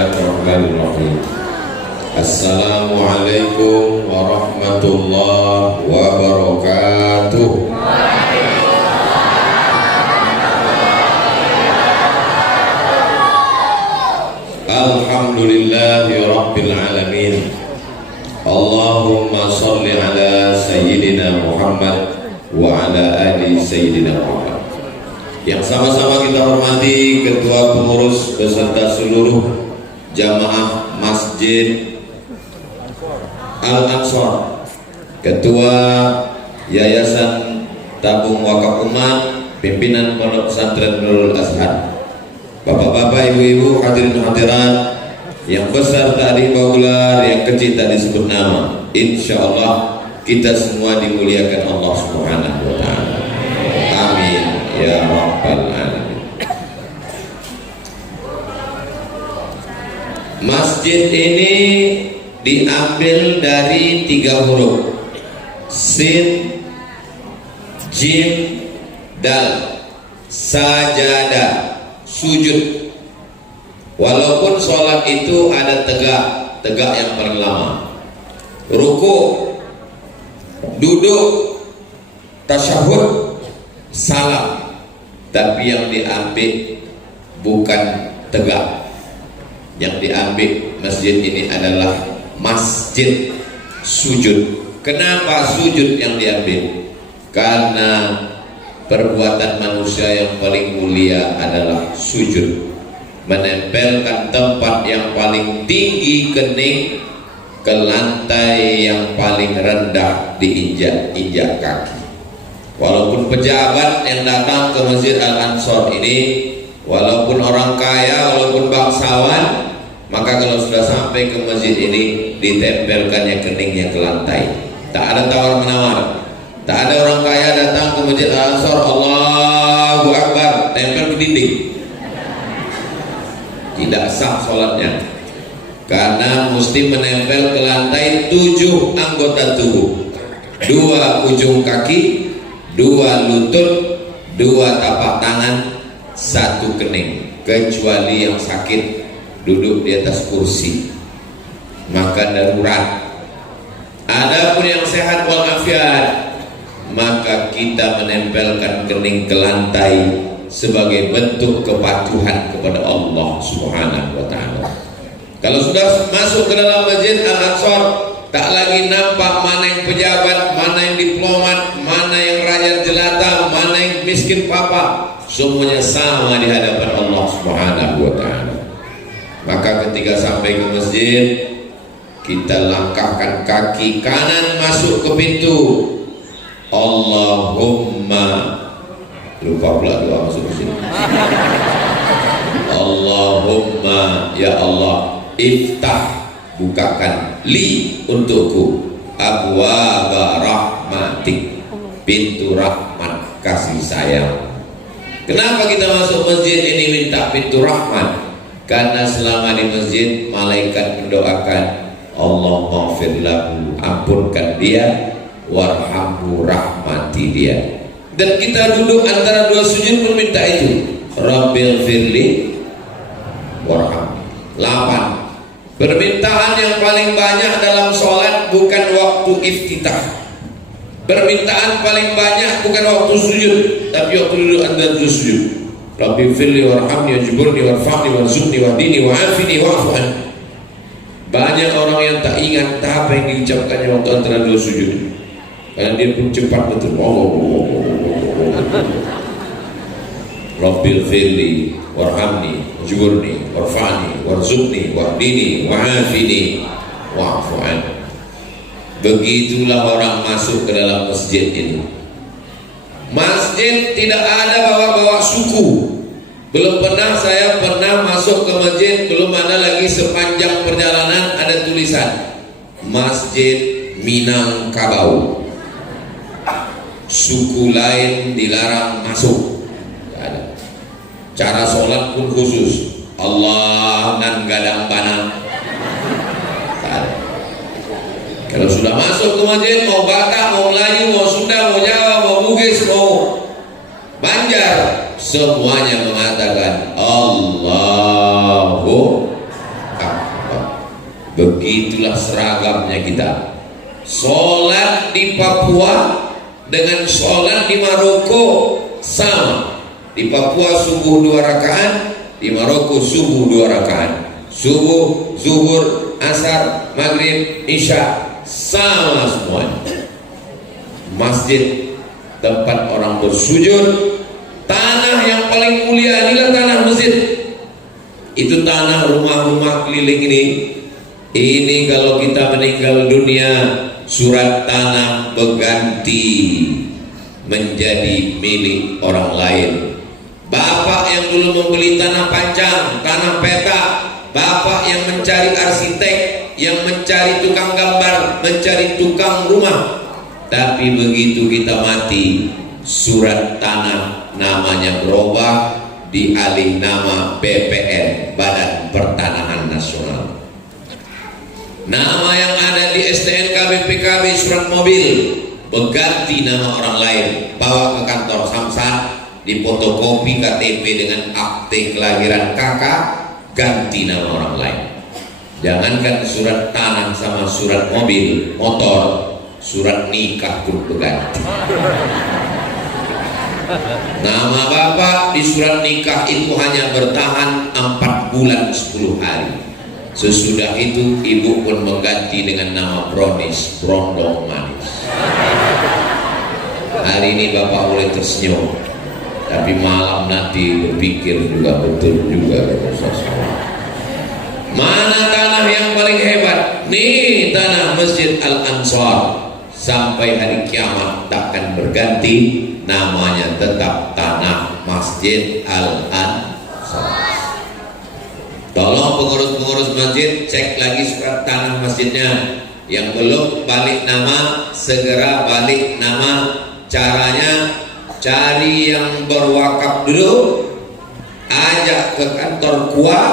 Bismillahirrahmanirrahim. Assalamualaikum warahmatullahi wabarakatuh. Alhamdulillahi rabbil alamin. Allahumma salli ala sayyidina Muhammad wa ala ali sayyidina Muhammad. Yang sama-sama kita hormati Ketua Pengurus beserta seluruh jamaah Masjid Al-Ansor, Ketua Yayasan Tabung Wakaf Umat, Pimpinan Pondok Pesantren Nurul Azhar, Bapak-bapak, ibu-ibu, hadirin hadirat, yang besar tak dibawa, yang kecil tak disebut nama. Insya Allah kita semua dimuliakan Allah Subhanahu wa ta'ala. Amin ya rabbal alamin. Masjid ini diambil dari 3 huruf, sin, jim, dal, sajadah, sujud. Walaupun sholat itu ada tegak yang paling lama, ruku, duduk, tasyahud, salam, tapi yang diambil bukan tegak. Yang diambil masjid ini adalah masjid sujud. Kenapa sujud yang diambil? Karena perbuatan manusia yang paling mulia adalah sujud, menempelkan tempat yang paling tinggi kening ke lantai yang paling rendah diinjak-injak kaki. Walaupun pejabat yang datang ke Masjid Al-Ansor ini, walaupun orang kaya, walaupun bangsawan, maka kalau sudah sampai ke masjid ini ditempelkannya keningnya ke lantai. Tak ada tawar-menawar. Tak ada orang kaya datang ke Masjid Al-Ansor, Allahu Akbar, tempel ke dinding. Tidak sah sholatnya, karena mesti menempel ke lantai 7 anggota tubuh, 2 ujung kaki, 2 lutut, 2 tapak tangan, 1 kening. Kecuali yang sakit duduk di atas kursi, maka darurat. Adapun yang sehat walafiat, maka kita menempelkan kening ke lantai sebagai bentuk kepatuhan kepada Allah Subhanahu wa ta'ala. Kalau sudah masuk ke dalam Masjid Al-Ansor, tak lagi nampak mana yang pejabat, mana yang diplomat, mana yang rakyat jelata, mana yang miskin papa. Semuanya sama di hadapan Allah Subhanahu wa ta'ala. Maka ketika sampai ke masjid, kita langkahkan kaki kanan masuk ke pintu. Allahumma, lupa pula doa masuk ke sini. Allahumma, ya Allah, iftah, bukakan li untukku abwaaba rahmatik, pintu rahmat kasih sayang. Kenapa kita masuk masjid ini minta pintu rahmat? Karena selama di masjid malaikat mendoakan, Allah maghfir lahu, ampunkan dia, warhamhu, rahmati dia. Dan kita duduk antara 2 sujud pun minta itu, Rabbil firli warhamni. 8. Permintaan yang paling banyak dalam sholat bukan waktu iftitah. Permintaan paling banyak bukan waktu sujud, tapi waktu duduk antara 2 sujud. Rabbil firli warhamni wajburni warfa'ni warzuqni wahdini wa'afini wa'fu anni. Banyak orang yang tak ingat apa yang diucapkannya waktu antara 2 sujud, karena dia pun cepat betul. Rabbil firli warhamni wajburni warfa'ni warzuqni wahdini wa'afini wa'fu anni. Begitulah orang masuk ke dalam masjid ini. Masjid tidak ada bawa-bawa suku. Belum pernah saya masuk ke masjid, belum ada lagi sepanjang perjalanan ada tulisan Masjid Minangkabau, suku lain dilarang masuk. Ada. Cara sholat pun khusus, Allah nan gadang bana. Kalau sudah masuk ke masjid, mau Batak, mau Melayu, mau Sunda, mau Jawa, mau Bugis, mau Banjar, semuanya mengatakan Allahu Begitulah seragamnya kita. Sholat di Papua dengan sholat di Maroko sama. Di Papua subuh 2 rakaat, di Maroko subuh 2 rakaat. Subuh, zuhur, asar, maghrib, isya sama semuanya. Masjid tempat orang bersujud, tanah yang paling mulia inilah tanah masjid. Itu tanah rumah-rumah keliling ini. Ini kalau kita meninggal dunia, surat tanah berganti menjadi milik orang lain. Bapak yang dulu membeli tanah panjang, tanah peta, bapak yang mencari arsitek, yang mencari tukang gambar, mencari tukang rumah. Tapi begitu kita mati, surat tanah namanya berubah, dialih nama BPN, Badan Pertanahan Nasional. Nama yang ada di STNK BPKB surat mobil berganti nama orang lain, bawa ke kantor Samsat, difotokopi KTP dengan akte kelahiran kakak, ganti nama orang lain. Jangankan surat tanah sama surat mobil, motor, surat nikah pun berganti. Nama bapak di surat nikah itu hanya bertahan 4 bulan 10 hari. Sesudah itu ibu pun mengganti dengan nama Brownies, Brondong Manis. Hari ini bapak boleh tersenyum, tapi malam nanti berpikir juga betul juga. Mana tanah yang paling hebat? Nih tanah Masjid Al-Ansar. Sampai hari kiamat takkan berganti, namanya tetap tanah Masjid Al-Ansar. Tolong pengurus-pengurus masjid cek lagi surat tanah masjidnya. Yang belum balik nama, segera balik nama. Caranya cari yang berwakaf dulu, ajak ke kantor KUA,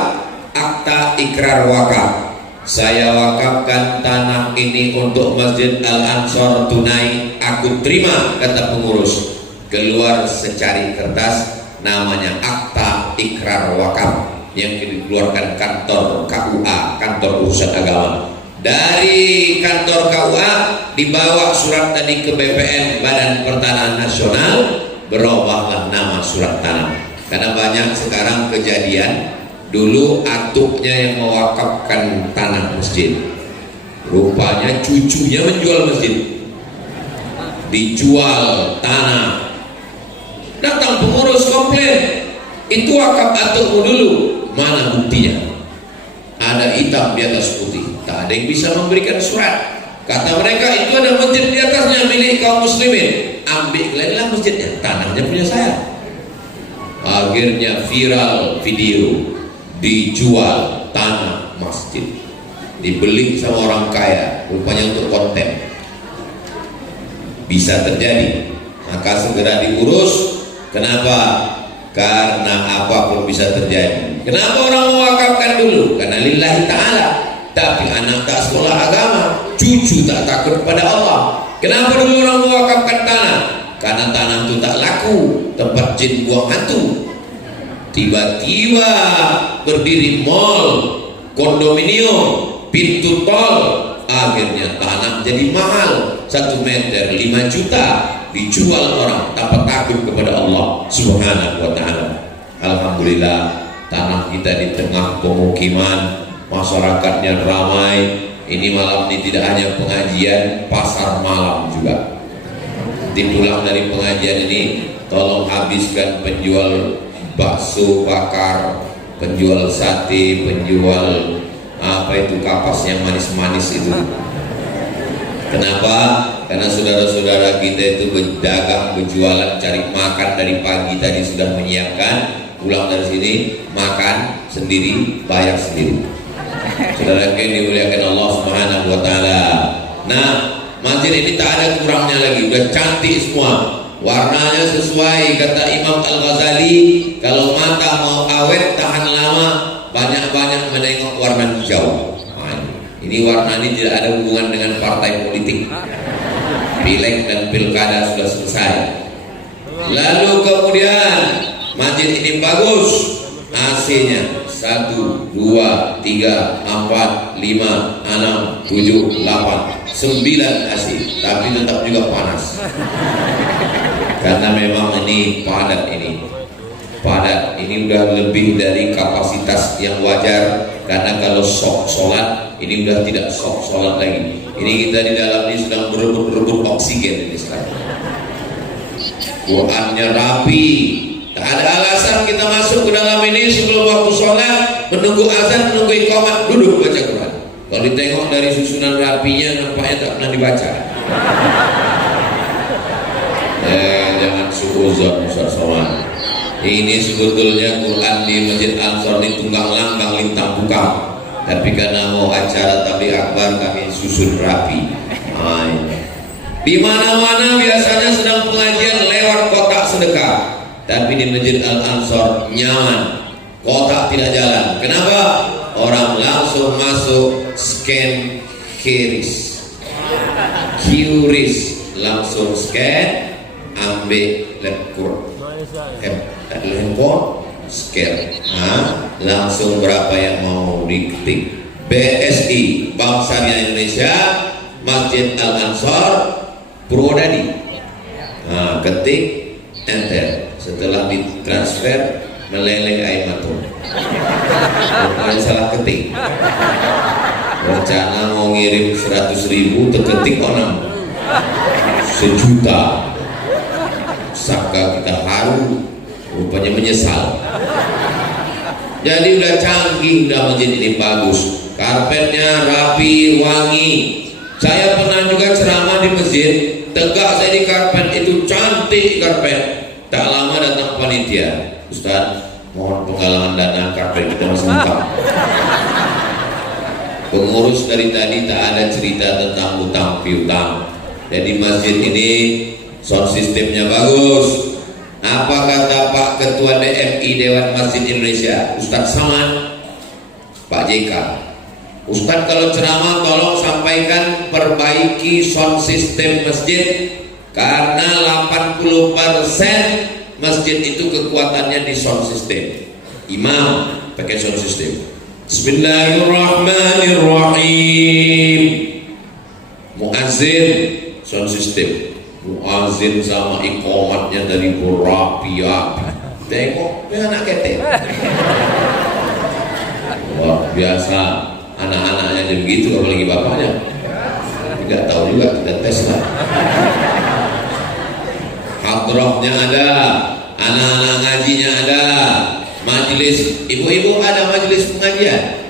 akta ikrar wakaf. Saya wakafkan tanah ini untuk Masjid Al-Ansar tunai, aku terima, kata pengurus. Keluar secari kertas, namanya akta ikrar wakaf, yang dikeluarkan kantor KUA, kantor urusan agama. Dari kantor KUA dibawa surat tadi ke BPN, Badan Pertanahan Nasional, berubahlah nama surat tanah. Karena banyak sekarang kejadian, dulu atuknya yang mewakafkan tanah masjid, rupanya cucunya menjual masjid, dijual tanah. Datang pengurus komplain, itu wakaf atukmu dulu. Mana buktinya? Ada hitam di atas putih, tak ada yang bisa memberikan surat. Kata mereka, itu ada masjid di atasnya milik kaum muslimin, ambillah masjidnya, tanahnya punya saya. Akhirnya viral video, dijual tanah masjid, dibeli sama orang kaya, rupanya untuk konten. Bisa terjadi, maka segera diurus. Kenapa? Karena apapun bisa terjadi. Kenapa orang mewakafkan dulu? Karena lillahi ta'ala. Tapi anak tak sekolah agama, cucu tak takut pada Allah. Kenapa dulu orang mewakafkan tanah? Karena tanah itu tak laku, tempat jin buang hantu. Tiba-tiba berdiri mall, kondominium, pintu tol. Akhirnya tanah jadi mahal, 1 meter 5 juta, dijual orang tanpa takut kepada Allah Subhanahu wa ta'ala. Alhamdulillah, tanah kita di tengah pemukiman, masyarakatnya ramai. Ini malam ini tidak hanya pengajian, pasar malam juga. Pulang dari pengajian ini, tolong habiskan penjual bakso bakar, penjual sate, penjual apa itu kapas yang manis-manis itu. Kenapa? Karena saudara-saudara kita itu berdagang, berjualan, cari makan dari pagi tadi sudah menyiapkan, pulang dari sini makan sendiri, bayar sendiri. Saudara yang dimuliakan Allah Subhanahu wa ta'ala. Nah, masjid ini tak ada kurangnya lagi, udah cantik semua. Warnanya sesuai kata Imam Al-Ghazali, kalau mata mau awet tahan lama, banyak-banyak menengok warna hijau. Ini warna ini tidak ada hubungan dengan partai politik. Pileg dan pilkada sudah selesai. Lalu kemudian masjid ini bagus, AC-nya 1, 2, 3, 4, 5, 6, 7, 8, 9 AC, tapi tetap juga panas. Karena memang ini padat ini udah lebih dari kapasitas yang wajar. Karena kalau sok sholat ini udah tidak sok sholat lagi. Ini kita di dalam ini sedang berebut oksigen ini sekarang. Qurannya rapi, tak ada alasan kita masuk ke dalam ini sebelum waktu sholat, menunggu azan, menunggu iqamah, duduk baca Quran. Kalau ditengok dari susunan rapinya nampaknya tak pernah dibaca. Jangan suuzon Ustaz Somad. Ini sebetulnya Quran di Masjid Ansor ini tunggang langgang lintang bukang, tapi karena mau acara tabligh akbar kami susun rapi. Di mana-mana biasanya sedang pengajian lewat kotak sedekah, tapi di Masjid Al Ansor nyaman, kotak tidak jalan. Kenapa? Orang langsung masuk scan QRIS, langsung scan, ambil lekor. Handphone scan, langsung berapa yang mau diketik. BSI Bank Syariah Indonesia Masjid Al Ansor Purwodadi, ketik enter, setelah ditransfer meleleh air mata. Bukan salah ketik, rencana mau ngirim 100.000 terketik orang 1 juta. Saka kita haru, rupanya menyesal. Jadi udah canggih, udah masjid ini bagus, karpetnya rapi, wangi. Saya pernah juga ceramah di masjid, tegak saya di karpet itu, cantik karpet. Tak lama datang panitia, Ustaz, mohon penggalangan dana, karpet kita masih lengkap. Pengurus dari tadi tak ada cerita tentang utang piutang. Jadi masjid ini sound sistemnya bagus. Apa kata Pak Ketua DMI Dewan Masjid Indonesia, Ustadz Saman, Pak JK, Ustadz kalau ceramah tolong sampaikan perbaiki sound system masjid, karena 80% masjid itu kekuatannya di sound system. Imam pakai sound system. Bismillahirrahmanirrahim. Muazzin sound system. Muazzin sama iqamatnya dari berapi-api. Tengok dia anak ketek. Wah, biasa anak-anaknya jadi begitu, apalagi bapaknya. Tidak tahu juga, kita tes lah. Hadrohnya ada, anak-anak ngajinya ada, majelis ibu-ibu ada majelis pengajian.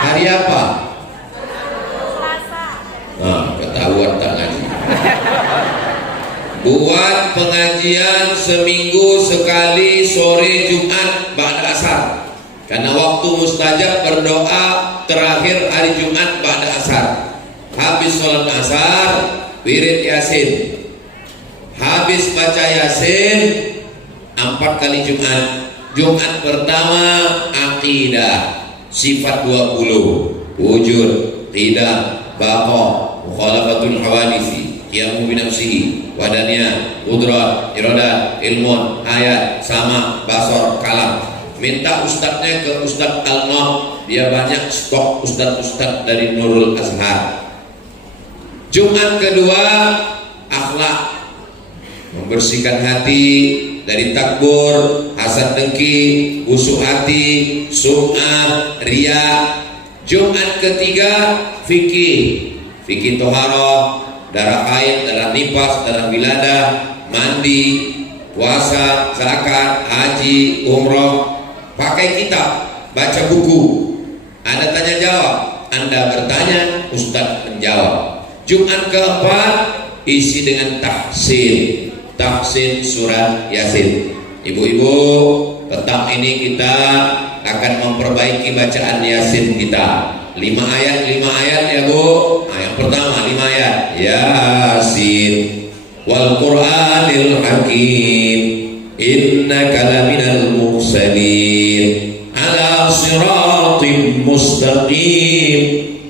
Hari apa? Ketahuan tak ngaji. Buat pengajian seminggu sekali sore Jumat ba'da asar, karena waktu mustajab berdoa terakhir hari Jumat ba'da asar. Habis sholat asar wirid yasin, habis baca yasin 4 kali Jumat. Jumat pertama akidah, sifat 20, wujud, tidak, baqa, mukhalafatul hawadisi, qiyamu binafsihi, wadaniyah, qudrat, iradat, ilmun, ayat, sama, basor, kalam. Minta ustadznya ke Ustadz Al-Noh, dia banyak stok ustadz-ustadz dari Nurul Azhar. Jumat kedua akhlak, membersihkan hati dari takbur, hasad dengki, busuk hati, sum'ah, riya. Jumat ketiga fikih, fikih toharoh, darah haid, darah nifas, darah wiladah, mandi, puasa, zakat, haji, umroh. Pakai kitab, baca buku, ada tanya jawab, Anda bertanya, Ustadz menjawab. Jumat keempat isi dengan tahsin surat Yasin. Ibu-ibu, petang ini kita akan memperbaiki bacaan Yasin kita. 5 ayat ya Bu. Yang pertama 5 ayat. Yasin wal Qur'anil Hakim, innaka laminal mursalin ala siratim mustaqim,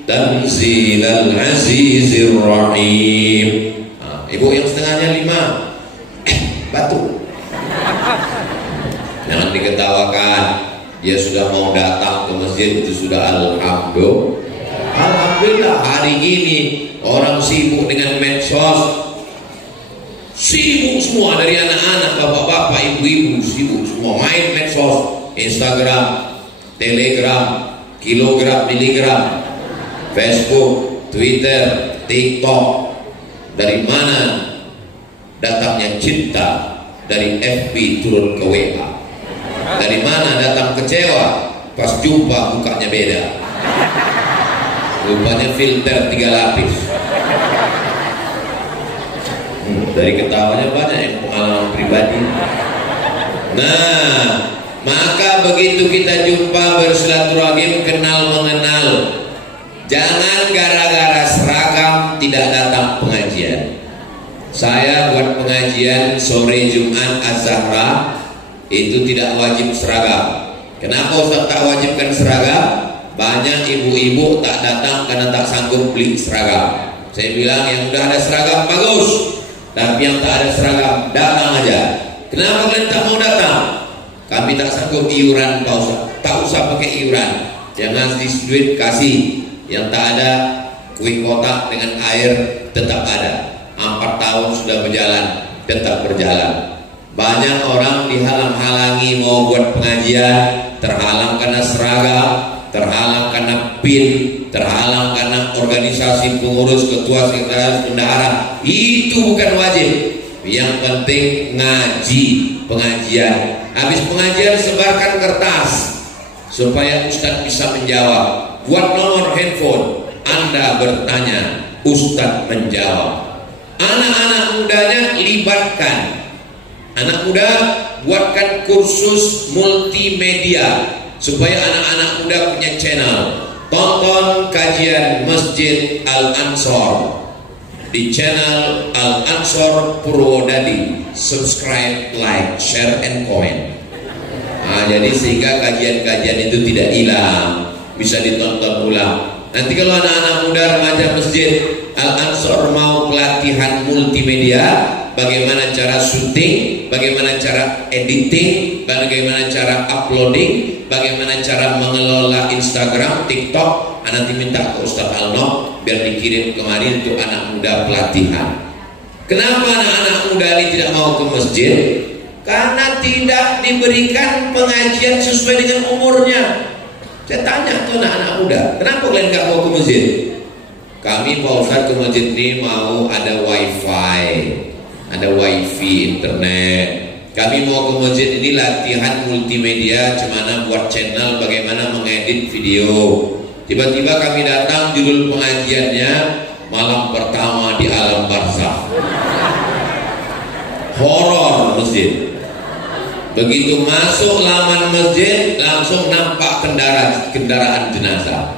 tanzilal azizir rahim. Ibu yang setengahnya 5 batu. Jangan diketawakan. dia sudah mau datang ke masjid itu sudah alhamdulillah. Hari ini orang sibuk dengan medsos, sibuk semua, dari anak-anak, bapak-bapak, ibu-ibu, sibuk semua main medsos, Instagram, Telegram, kilogram, miligram, Facebook, Twitter, TikTok. Dari mana datangnya cinta? Dari FB turun ke WA. Dari mana datang kecewa? Pas jumpa mukanya beda, rupanya filter 3 lapis. Dari ketawanya banyak yang pengalaman pribadi. Nah, maka begitu kita jumpa, bersilaturahim, kenal mengenal, jangan gara-gara seragam tidak datang pengajian. Saya buat pengajian sore Jumat Az-Zahra itu tidak wajib seragam. Kenapa Ustaz tak wajibkan seragam? Banyak ibu-ibu tak datang karena tak sanggup beli seragam. Saya bilang yang udah ada seragam bagus, tapi yang tak ada seragam datang aja. Kenapa kalian tak mau datang? Kami tak sanggup iuran Pak Ustaz. Tak usah pakai iuran, jangan duit kasih. Yang tak ada kue kotak dengan air tetap ada. 4 tahun sudah berjalan, tetap berjalan. Banyak orang dihalang-halangi mau buat pengajian, terhalang karena seragam, terhalang karena PIN, terhalang karena organisasi pengurus, ketua, sekretaris, bendahara. Itu bukan wajib. Yang penting ngaji, pengajian. Habis pengajian sebarkan kertas supaya Ustadz bisa menjawab. Buat nomor handphone, Anda bertanya, Ustadz menjawab. Anak-anak mudanya libatkan. Anak muda buatkan kursus multimedia supaya anak-anak muda punya channel. Tonton kajian Masjid Al-Ansor di channel Al-Ansor Purwodadi. Subscribe, like, share, and comment. Nah, jadi sehingga kajian-kajian itu tidak hilang, bisa ditonton ulang. Nanti kalau anak-anak muda remaja Masjid Al-Ansor mau pelatihan multimedia, bagaimana cara syuting, bagaimana cara editing, bagaimana cara uploading, bagaimana cara mengelola Instagram, TikTok, nanti minta ke Ustaz Alno biar dikirim kemarin untuk anak muda pelatihan. Kenapa anak-anak muda ini tidak mau ke masjid? Karena tidak diberikan pengajian sesuai dengan umurnya. Saya tanya tuh anak-anak muda, kenapa kalian nggak mau ke masjid? Kami Pak Ustaz ke masjid ini mau ada wifi, ada wifi internet. Kami mau ke masjid ini latihan multimedia, gimana buat channel, bagaimana mengedit video. Tiba-tiba kami datang, judul pengajiannya malam pertama di alam barzakh. Horor masjid. Begitu masuk laman masjid langsung nampak kendaraan jenazah.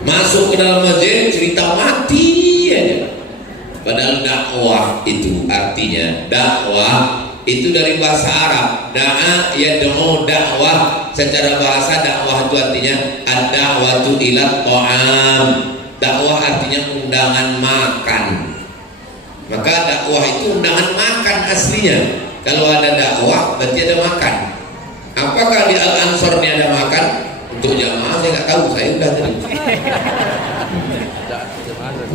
Masuk ke dalam masjid cerita mati aja. Padahal dakwah itu artinya, dakwah itu dari bahasa Arab, da'a yad'u, dakwah secara bahasa dakwah itu artinya ad-da'watu ila ta'am. Dakwah artinya undangan makan. Maka dakwah itu undangan makan aslinya. Kalau ada dakwah berarti ada makan. Apakah di Al-Ansor ini ada makan? Untuk jamaah saya nggak tahu, saya udah tadi.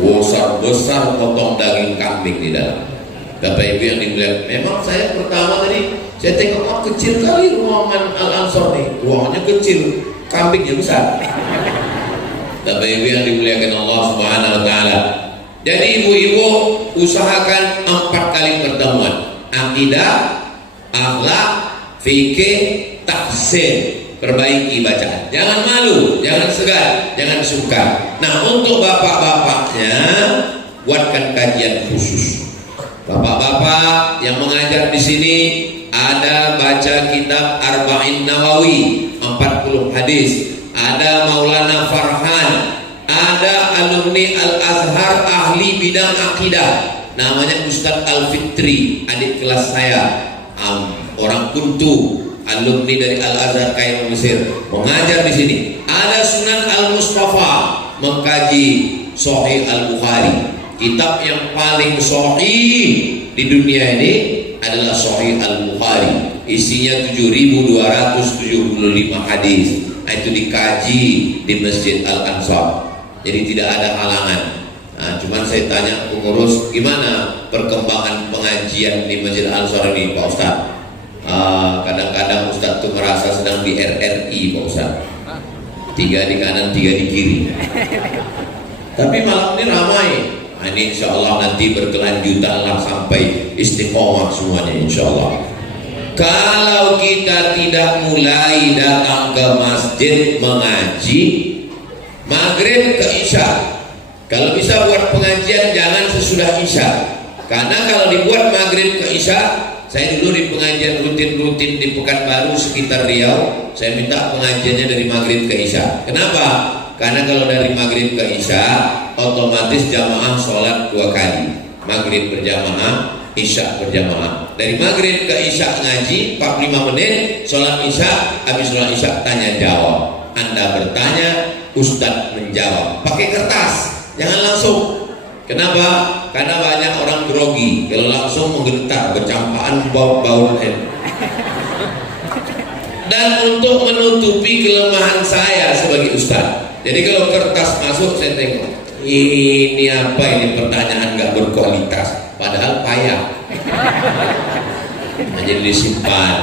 Besar-besar potong daging kambing di dalam. Bapak Ibu yang dimuliakan, memang saya pertama tadi saya tengok kecil kali ruangan Al-Ansor nih. Ruangannya kecil, kambingnya besar. Bapak Ibu yang dimuliakan Allah Subhanahu wa taala. Jadi ibu-ibu usahakan 4 kali pertemuan. Akidah, akhlak, fikih, tafsir. Perbaiki bacaan. Jangan malu, jangan segan, jangan sungkan. Nah, untuk bapak-bapaknya buatkan kajian khusus. Bapak-bapak yang mengajar di sini ada baca kitab Arba'in Nawawi 40 hadis. Ada Maulana Farhan, ada alumni Al-Azhar ahli bidang akidah. Namanya Ustadz Al-Fitri, adik kelas saya, orang Kuntu, alumni dari Al-Azhar Kairo Mesir, mengajar di sini. Ada Sunan Al-Mustafa mengkaji Sahih Al-Bukhari. Kitab yang paling sahih di dunia ini adalah Sahih Al-Bukhari. isinya 7.275 hadis. Itu dikaji di Masjid Al-Ansar, jadi tidak ada halangan. Nah, cuman saya tanya pengurus, gimana perkembangan pengajian di Masjid Al-Ansar ini Pak Ustaz? Kadang-kadang Ustaz tuh merasa sedang di RRI Pak Ustaz, 3 di kanan 3 di kiri. Tapi malam ini ramai. Nah, ini insya Allah nanti berkelanjutan lah sampai istiqomah semuanya insya Allah. Kalau kita tidak mulai datang ke masjid mengaji maghrib ke isya, kalau bisa buat pengajian jangan sesudah isya, karena kalau dibuat maghrib ke isya, saya dulu di pengajian rutin di Pekanbaru sekitar Riau, saya minta pengajiannya dari maghrib ke isya. Kenapa? Karena kalau dari maghrib ke isya otomatis jamaah sholat 2 kali, maghrib berjamaah, isya berjamaah. Dari maghrib ke isya ngaji 45 menit, sholat isya, habis sholat isya tanya jawab. Anda bertanya, Ustadz menjawab. Pakai kertas, jangan langsung. Kenapa? Karena banyak orang grogi, kalau langsung menggetar, bercampaan bau Dan untuk menutupi kelemahan saya sebagai Ustadz, jadi kalau kertas masuk saya tengok, ini apa ini, pertanyaan gak berkualitas, padahal payah. Nah, jadi disimpan.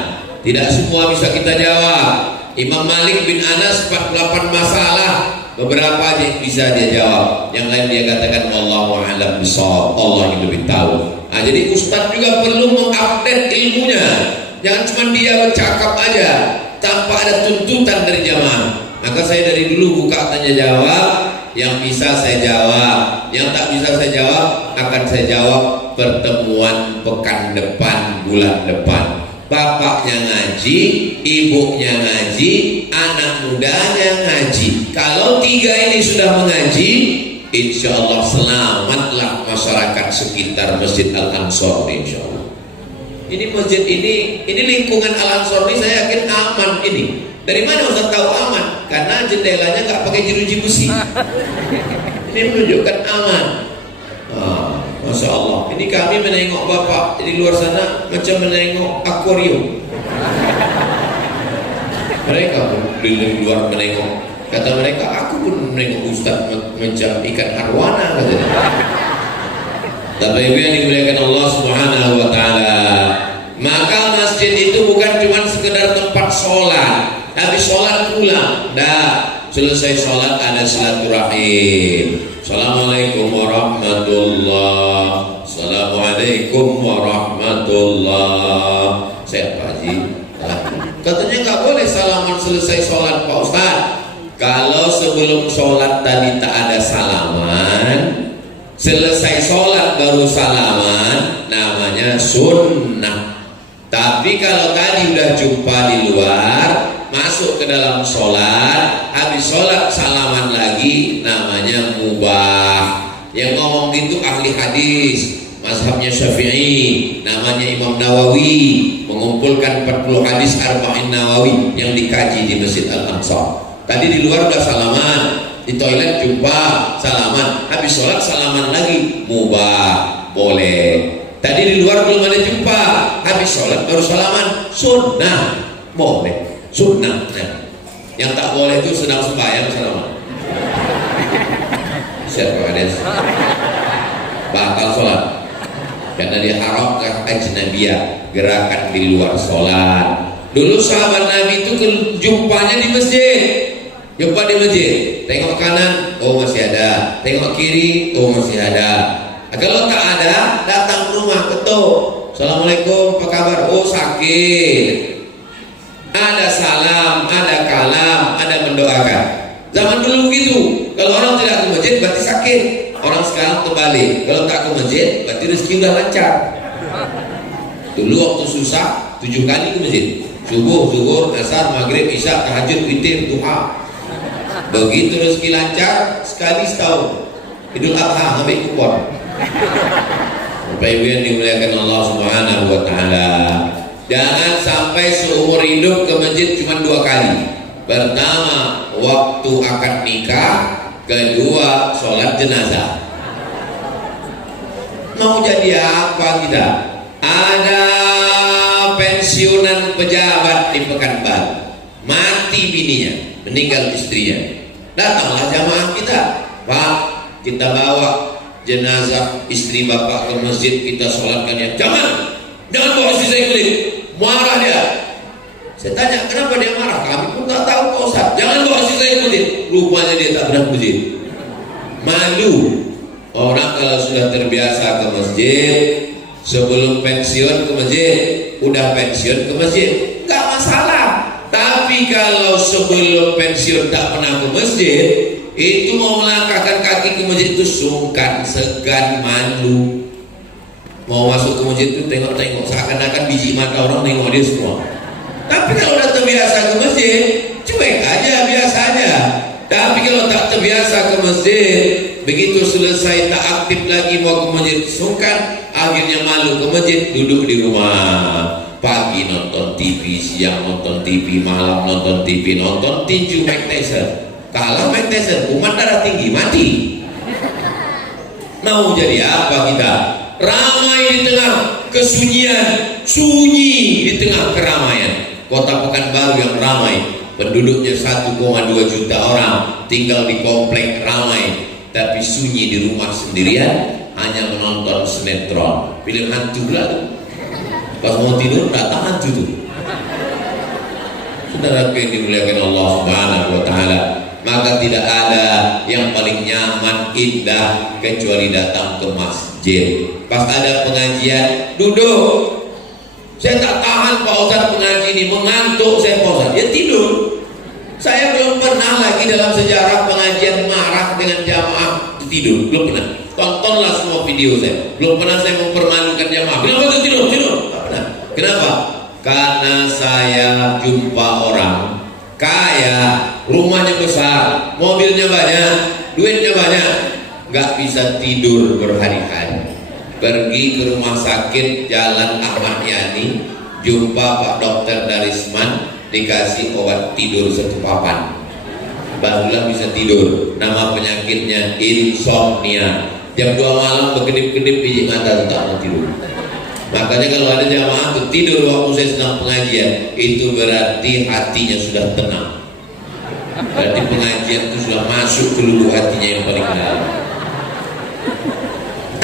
Tidak semua bisa kita jawab. Imam Malik bin Anas 48 masalah, beberapa aja yang bisa dia jawab, yang lain dia katakan wallahu a'lam bishawab, Allah yang lebih tahu. Nah, jadi Ustadz juga perlu mengupdate ilmunya, jangan cuma dia bercakap aja tanpa ada tuntutan dari jamaah. Maka saya dari dulu buka tanya jawab, yang bisa saya jawab, yang tak bisa saya jawab akan saya jawab pertemuan pekan depan, bulan depan. Bapaknya ngaji, ibunya ngaji, anak mudanya ngaji. Kalau 3 ini sudah mengaji, insya Allah selamatlah masyarakat sekitar Masjid Al-Ansar, insya Allah. Ini masjid ini lingkungan Al-Ansar ini saya yakin aman ini. Dari mana Ustaz tahu aman? Karena jendelanya nggak pakai jeruji besi. Ini menunjukkan aman. Masya Allah. Ini kami menengok Bapak di luar sana macam menengok akuarium. Mereka pun di luar menengok. Kata mereka, aku pun menengok Ustaz macam ikan arwana katanya. Tapi ibu yang dimuliakan Allah Subhanahu wa Ta'ala, maka masjid itu bukan cuma sekedar tempat sholat. Habis sholat pulang, selesai sholat ada silaturahim. Assalamualaikum warahmatullah. Assalamualaikum warahmatullah. Saya Pak Haji. Katanya nggak boleh salaman selesai sholat Pak Ustaz. Kalau sebelum sholat tadi tak ada salaman, selesai sholat baru salaman, namanya sunnah. Tapi kalau tadi udah jumpa di luar, masuk ke dalam sholat, habis sholat salaman lagi, namanya mubah. Yang ngomong gitu ahli hadis, mazhabnya Syafi'i, namanya Imam Nawawi, mengumpulkan 40 hadis Arba'in Nawawi yang dikaji di Masjid Al-Ansar. Tadi di luar udah salaman, di toilet jumpa salaman, habis sholat salaman lagi, mubah, boleh. Tadi di luar belum ada jumpa, habis sholat baru salaman, sunnah, boleh. Sunnah. Nah, yang tak boleh itu sedang sembahyang salaman. Siapa hadis? Batal sholat. Karena dia haramkan ajnabiyah, gerakan di luar sholat. Dulu sahabat Nabi itu jumpanya di masjid. Jumpa di masjid, tengok kanan, oh masih ada. Tengok kiri, oh masih ada. Nah, kalau tak ada, datang ke rumah, ketuk. Assalamualaikum, apa kabar? Oh sakit. Ada salam, ada kalam, ada mendoakan. Zaman dulu begitu. Kalau orang tidak ke masjid berarti sakit. Orang sekarang terbalik. Kalau tak ke masjid berarti rezeki udah lancar. Dulu waktu susah 7 kali ke masjid. Subuh, zuhur, asar, maghrib, isya, tahajud, witir, duha. Begitu rezeki lancar sekali setahun. Idul Adha ambil kupon. Bapak Ibu yang dimuliakan Allah Subhanahu wa Ta'ala, jangan sampai seumur hidup ke masjid cuma 2 kali. Pertama waktu akad nikah, kedua sholat jenazah. Mau jadi apa kita? Ada pensiunan pejabat di Pekanbaru, mati bininya, meninggal istrinya. Datanglah jamaah kita, Pak, kita bawa jenazah istri bapak ke masjid, kita sholatkan ya. Jangan bawa istri saya kulit. Marah dia. Saya tanya, kenapa dia marah? Kami pun tak tahu Pak Ustaz. Jangan bawa istri saya kulit. Rupanya dia tak pernah ke masjid. Malu. Orang kalau sudah terbiasa ke masjid, sebelum pensiun ke masjid, udah pensiun ke masjid, nggak masalah. Tapi kalau sebelum pensiun tak pernah ke masjid, itu mau melangkahkan kaki ke masjid itu sungkan, segan, malu. Mau masuk ke masjid itu tengok-tengok, seakan-akan biji mata orang tengok dia semua. Tapi kalau udah terbiasa ke masjid, cuek aja, biasa aja. Tapi kalau tak terbiasa ke masjid, begitu selesai tak aktif lagi mau ke masjid, sungkan, akhirnya malu ke masjid, duduk di rumah. Pagi nonton TV, siang nonton TV, malam nonton TV, nonton tinju Mike Tyson. Kalah Mike Tyson, kuman darah tinggi, mati. Mau jadi apa kita? Ramai di tengah kesunyian, sunyi di tengah keramaian. Kota Pekanbaru yang ramai, penduduknya 1,2 juta orang, tinggal di komplek ramai, tapi sunyi di rumah sendirian, hanya menonton sinetron, film hantu lah. Pas mau tidur datang hantu tuh. Saudara yang dimuliakan Allah Subhanahu wa taala, maka tidak ada yang paling nyaman, indah kecuali datang ke masjid. Pas ada pengajian, duduk. Saya tak tahan Pak Ustaz pengaji ini, mengantuk saya Pak Ustaz. Ya tidur. Saya belum pernah lagi dalam sejarah pengajian marah dengan jamaah tidur, belum pernah. Tontonlah semua video saya. Belum pernah saya mempermalukan jamaah. Kenapa tuh tidur? Tak pernah. Kenapa? Karena saya jumpa orang kaya, rumahnya besar, mobilnya banyak, duitnya banyak, nggak bisa tidur berhari-hari. Pergi ke rumah sakit Jalan Ahmad Yani, jumpa Pak Dokter Darisman, dikasih obat tidur 1 papan, barulah bisa tidur. Nama penyakitnya insomnia. Jam 2 malam berkedip-kedip biji mata tak mau tidur. Makanya kalau ada jamaah tidur waktu saya sedang pengajian, itu berarti hatinya sudah tenang. Berarti pengajian itu sudah masuk ke lubuk hatinya yang paling dalam.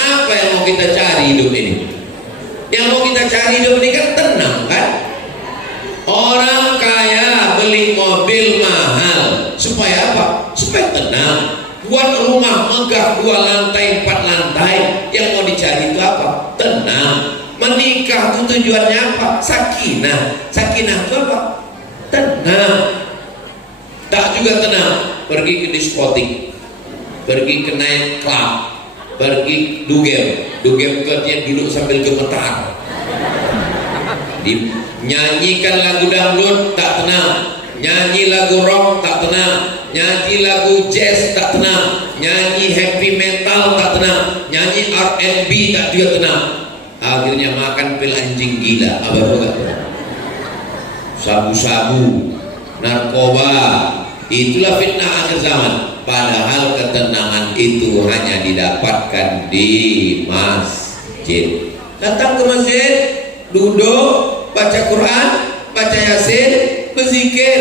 Apa yang mau kita cari hidup ini? Yang mau kita cari hidup ini kan tenang kan? Orang kaya beli mobil mahal supaya apa? Supaya tenang. Buat rumah megah 2 lantai 4 lantai, yang mau dicari itu apa? Tenang. Menikah itu tujuannya apa? Sakinah. Sakinah itu apa? Tenang. Tak juga tenang, pergi ke diskotik, pergi ke night club, pergi dugem itu artinya duduk sambil gemetar. Nyanyikan lagu dangdut tak tenang, nyanyi lagu rock tak tenang, nyanyi lagu jazz tak tenang, nyanyi heavy metal tak tenang, nyanyi R&B tak juga tenang. Akhirnya makan pil anjing gila, sabu-sabu, narkoba. Itulah fitnah akhir zaman. Padahal ketenangan itu hanya didapatkan di masjid. Datang ke masjid, duduk, baca Quran, baca Yasin, berzikir,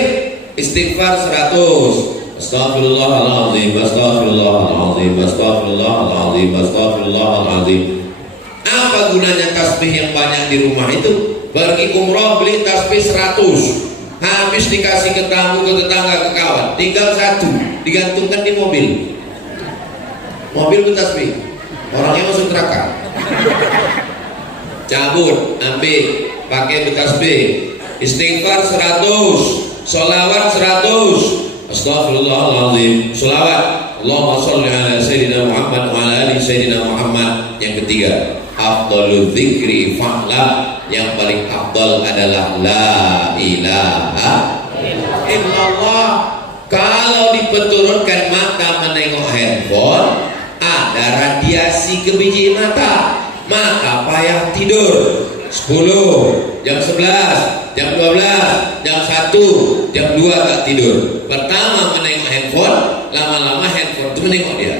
istighfar 100. Astaghfirullahaladzim, astaghfirullahaladzim, astaghfirullahaladzim, astaghfirullahaladzim. Apa gunanya tasbih yang banyak di rumah itu? Pergi umroh beli tasbih 100, habis dikasih ke tamu, ke tetangga, ke kawan, tinggal 1 digantungkan di mobil. Mobil itu tasbih, orangnya masuk neraka. Cabut, ambil, pakai tasbih, istighfar 100, sholawat 100, astaghfirullahaladzim, sholawat, Allahumma sholli ala Sayyidina Muhammad wa ala ali Sayyidina Muhammad. Yang ketiga, afdalul dzikri fa'la, yang paling afdal adalah la ilaha illallah. Kalau diperturutkan mata menengok handphone, ada radiasi ke biji mata, maka payah tidur. 10, jam 11, jam 12, jam 1, jam 2 tak tidur. Pertama menengok handphone, lama-lama handphone itu menengok dia.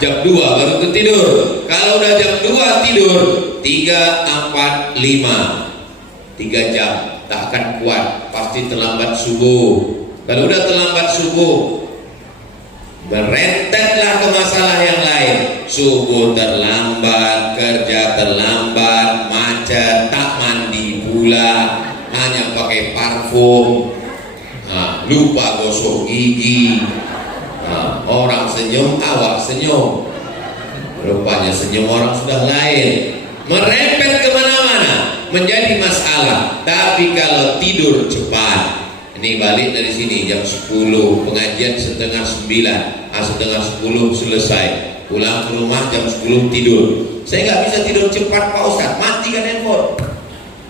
jam 2 baru tidur. Kalau udah jam 2 tidur 3, 4, 5 3 jam tak akan kuat, pasti terlambat subuh. Kalau udah terlambat subuh berentetlah ke masalah yang lain. Subuh terlambat, kerja terlambat, macet, tak mandi pula, hanya pakai parfum, lupa gosok gigi. Orang senyum, awak senyum, rupanya senyum orang sudah lain. Merempet kemana-mana menjadi masalah. Tapi kalau tidur cepat, ini balik dari sini jam 10, pengajian setengah 9, setengah 10 selesai, pulang ke rumah jam 10 tidur. Saya nggak bisa tidur cepat Pak Ustadz, matikan handphone.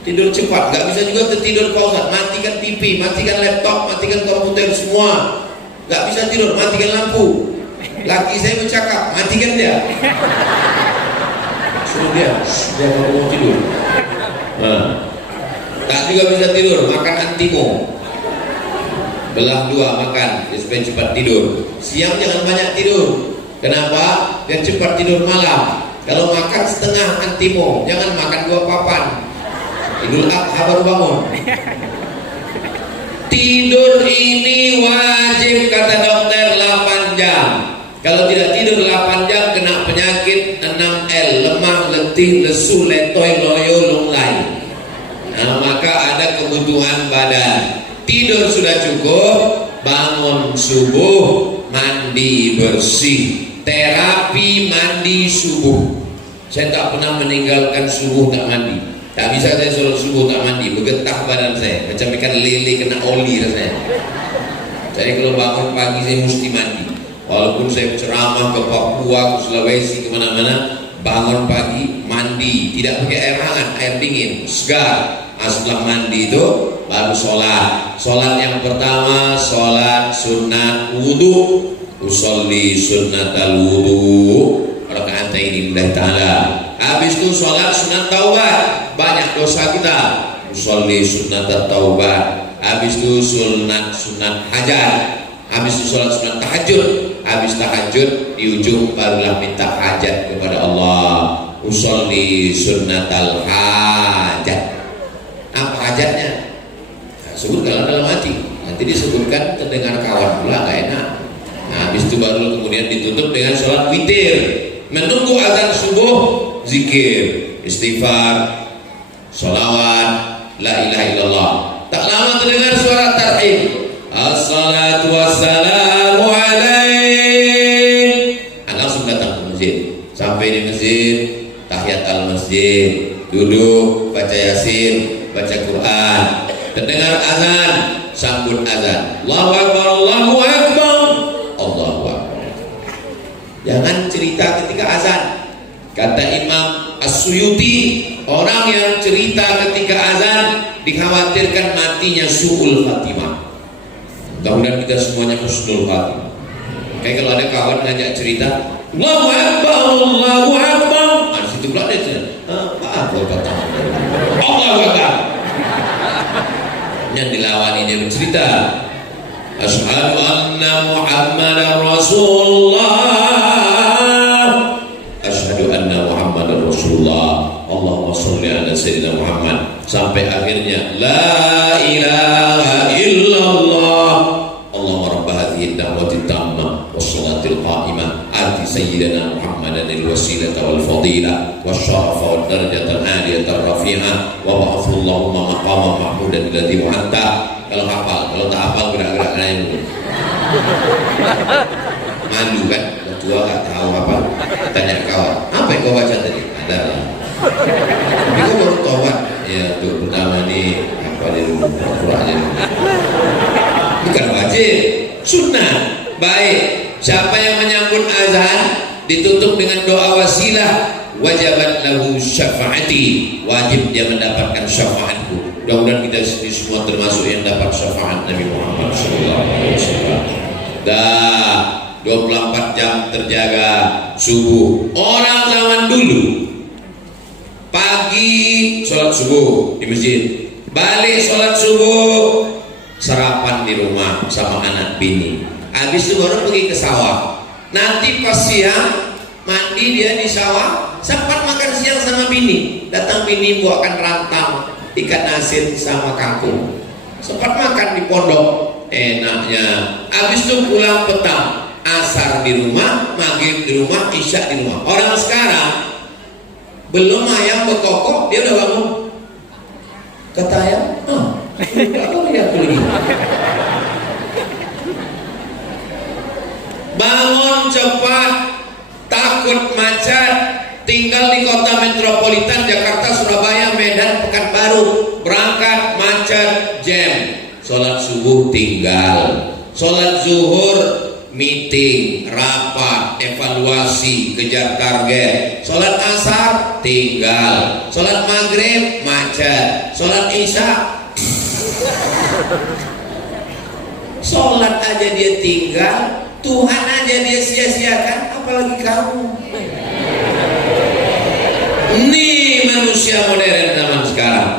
Tidur cepat nggak bisa juga tidur Pak Ustadz, matikan TV, matikan laptop, matikan komputer semua. Nggak bisa tidur, matikan lampu. Laki saya bercakap, matikan dia. Suruh dia mau tidur. Tak juga bisa tidur, makan antimo. Belah 2 makan supaya cepat tidur. Siang jangan banyak tidur. Kenapa? Biar cepat tidur malam. Kalau makan setengah antimo, jangan makan 2 papan. Idul Adha baru bangun. Tidur ini wajib kata dokter 8 jam. Kalau tidak tidur 8 jam kena penyakit 6L, lemah, letih, lesu, letoy, loyo, lunglai. Maka ada kebutuhan badan. Tidur sudah cukup, bangun subuh, mandi bersih. Terapi mandi subuh. Saya tak pernah meninggalkan subuh tak mandi. Tak bisa saya suruh subuh tak mandi, bergetah badan saya macam ikan lele kena oli rasanya. Jadi kalau bangun pagi saya mesti mandi. Walaupun saya ceramah ke Papua, ke Sulawesi, kemana-mana, bangun pagi mandi, tidak pakai air hangat, air dingin, segar. Setelah mandi itu baru sholat. Sholat yang pertama sholat sunat wudhu. Usolli sunnatal wudhu raka'ataini lillahi ta'ala. Habis itu sholat sunat taubat, banyak dosa kita. Usolli sunnatat taubat. Habis itu sunat hajat. Habis itu sholat sunat tahajud. Habis tahajud di ujung barulah minta hajat kepada Allah. Usolli sunnatal hajat. Apa hajatnya? Sebutkan dalam hati. Nanti disebutkan terdengar kawan pula, gak enak. Habis itu baru kemudian ditutup dengan sholat witir. Menunggu azan subuh, zikir, istighfar, sholawat, la ilaha illallah. Tak lama terdengar suara tarhim. Assalatu wassalamu alaik. Langsung datang ke masjid. Sampai di masjid, tahiyat al masjid, duduk, baca yasin, baca Quran. Terdengar azan, sambut azan. Allahu Akbar, Allahu Akbar, Allahu Akbar. Jangan cerita ketika azan. Kata Imam As-Suyuti, orang yang cerita ketika azan dikhawatirkan matinya su'ul khatimah. Mudah-mudahan kita semuanya husnul khatimah. Kayak kalau ada kawan ngajak cerita, Allahu Akbar, Allahu Akbar, situ pula dia cerita, maaf Allahu Akbar. Yang dilawani dia bercerita, Asyhadu anna Muhammadar Rasulullah, Asyhadu anna Muhammadar Rasulullah, Allahumma sholli ala Sayyidina Muhammad, sampai akhirnya La ilaha illallah, Allahumma rabba hadhihi ad-da'wati tammah was-salatil qa'imah ati Sayyidina Muhammadan al-wasilata wal-fadilah wasyarafa wad-darajata al-'aliyata ar-rafi'ah wa ba'athu Allahumma maqaman mahmudan alladhi wa'anta. Kalau hafal, kalau tak hafal gerak-gerak lain dulu. Malu kan, ketua tak tahu apa. Tanya kawan, apa yang kau baca tadi? Ada lah. Tapi kau baru taubat. Ya, untuk pertama ni apa dia dulu, pura-pura dulu. Bukan wajib, sunnah. Baik, siapa yang menyambut azan ditutup dengan doa wasilah, wajibat lahu syafaati, wajib dia mendapatkan syafaatku. Mudah-mudahan kita semua termasuk yang dapat syafaat Nabi Muhammad SAW. Dah 24 jam terjaga subuh. Orang zaman dulu pagi sholat subuh di masjid, balik sholat subuh, sarapan di rumah sama anak bini. Habis itu baru pergi ke sawah. Nanti pas siang mandi dia di sawah, sempat makan siang sama bini. Datang bini buatkan rantang ikan asin sama kangkung. Sempat makan di pondok, enaknya. Habis itu pulang petang, asar di rumah, maghrib di rumah, isya di rumah. Orang sekarang belum ayam berkokok dia udah bangun. Kata ayam, udah lihat lagi. Bangun cepat, takut macet. Tinggal di kota metropolitan Jakarta, Surabaya, Medan, Pekanbaru, berangkat macet, jam. Sholat subuh tinggal, sholat zuhur meeting, rapat, evaluasi, kejar target. Sholat asar tinggal, sholat maghrib macet, sholat isya sholat aja dia tinggal, Tuhan aja dia sia-siakan, apalagi kamu. Ini manusia modern zaman sekarang.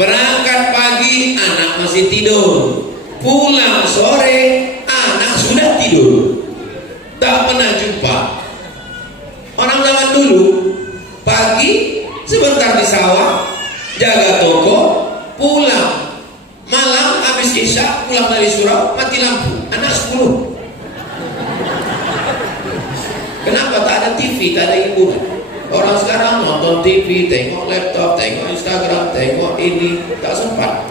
Berangkat pagi anak masih tidur, pulang sore anak sudah tidur. Tak pernah jumpa. Orang zaman dulu pagi sebentar di sawah, jaga toko, pulang malam habis isya, pulang dari surau, mati lampu, anak 10. Kenapa? Tak ada TV, tak ada hiburan. Orang sekarang nonton TV, tengok laptop, tengok Instagram, tengok ini, tak sempat,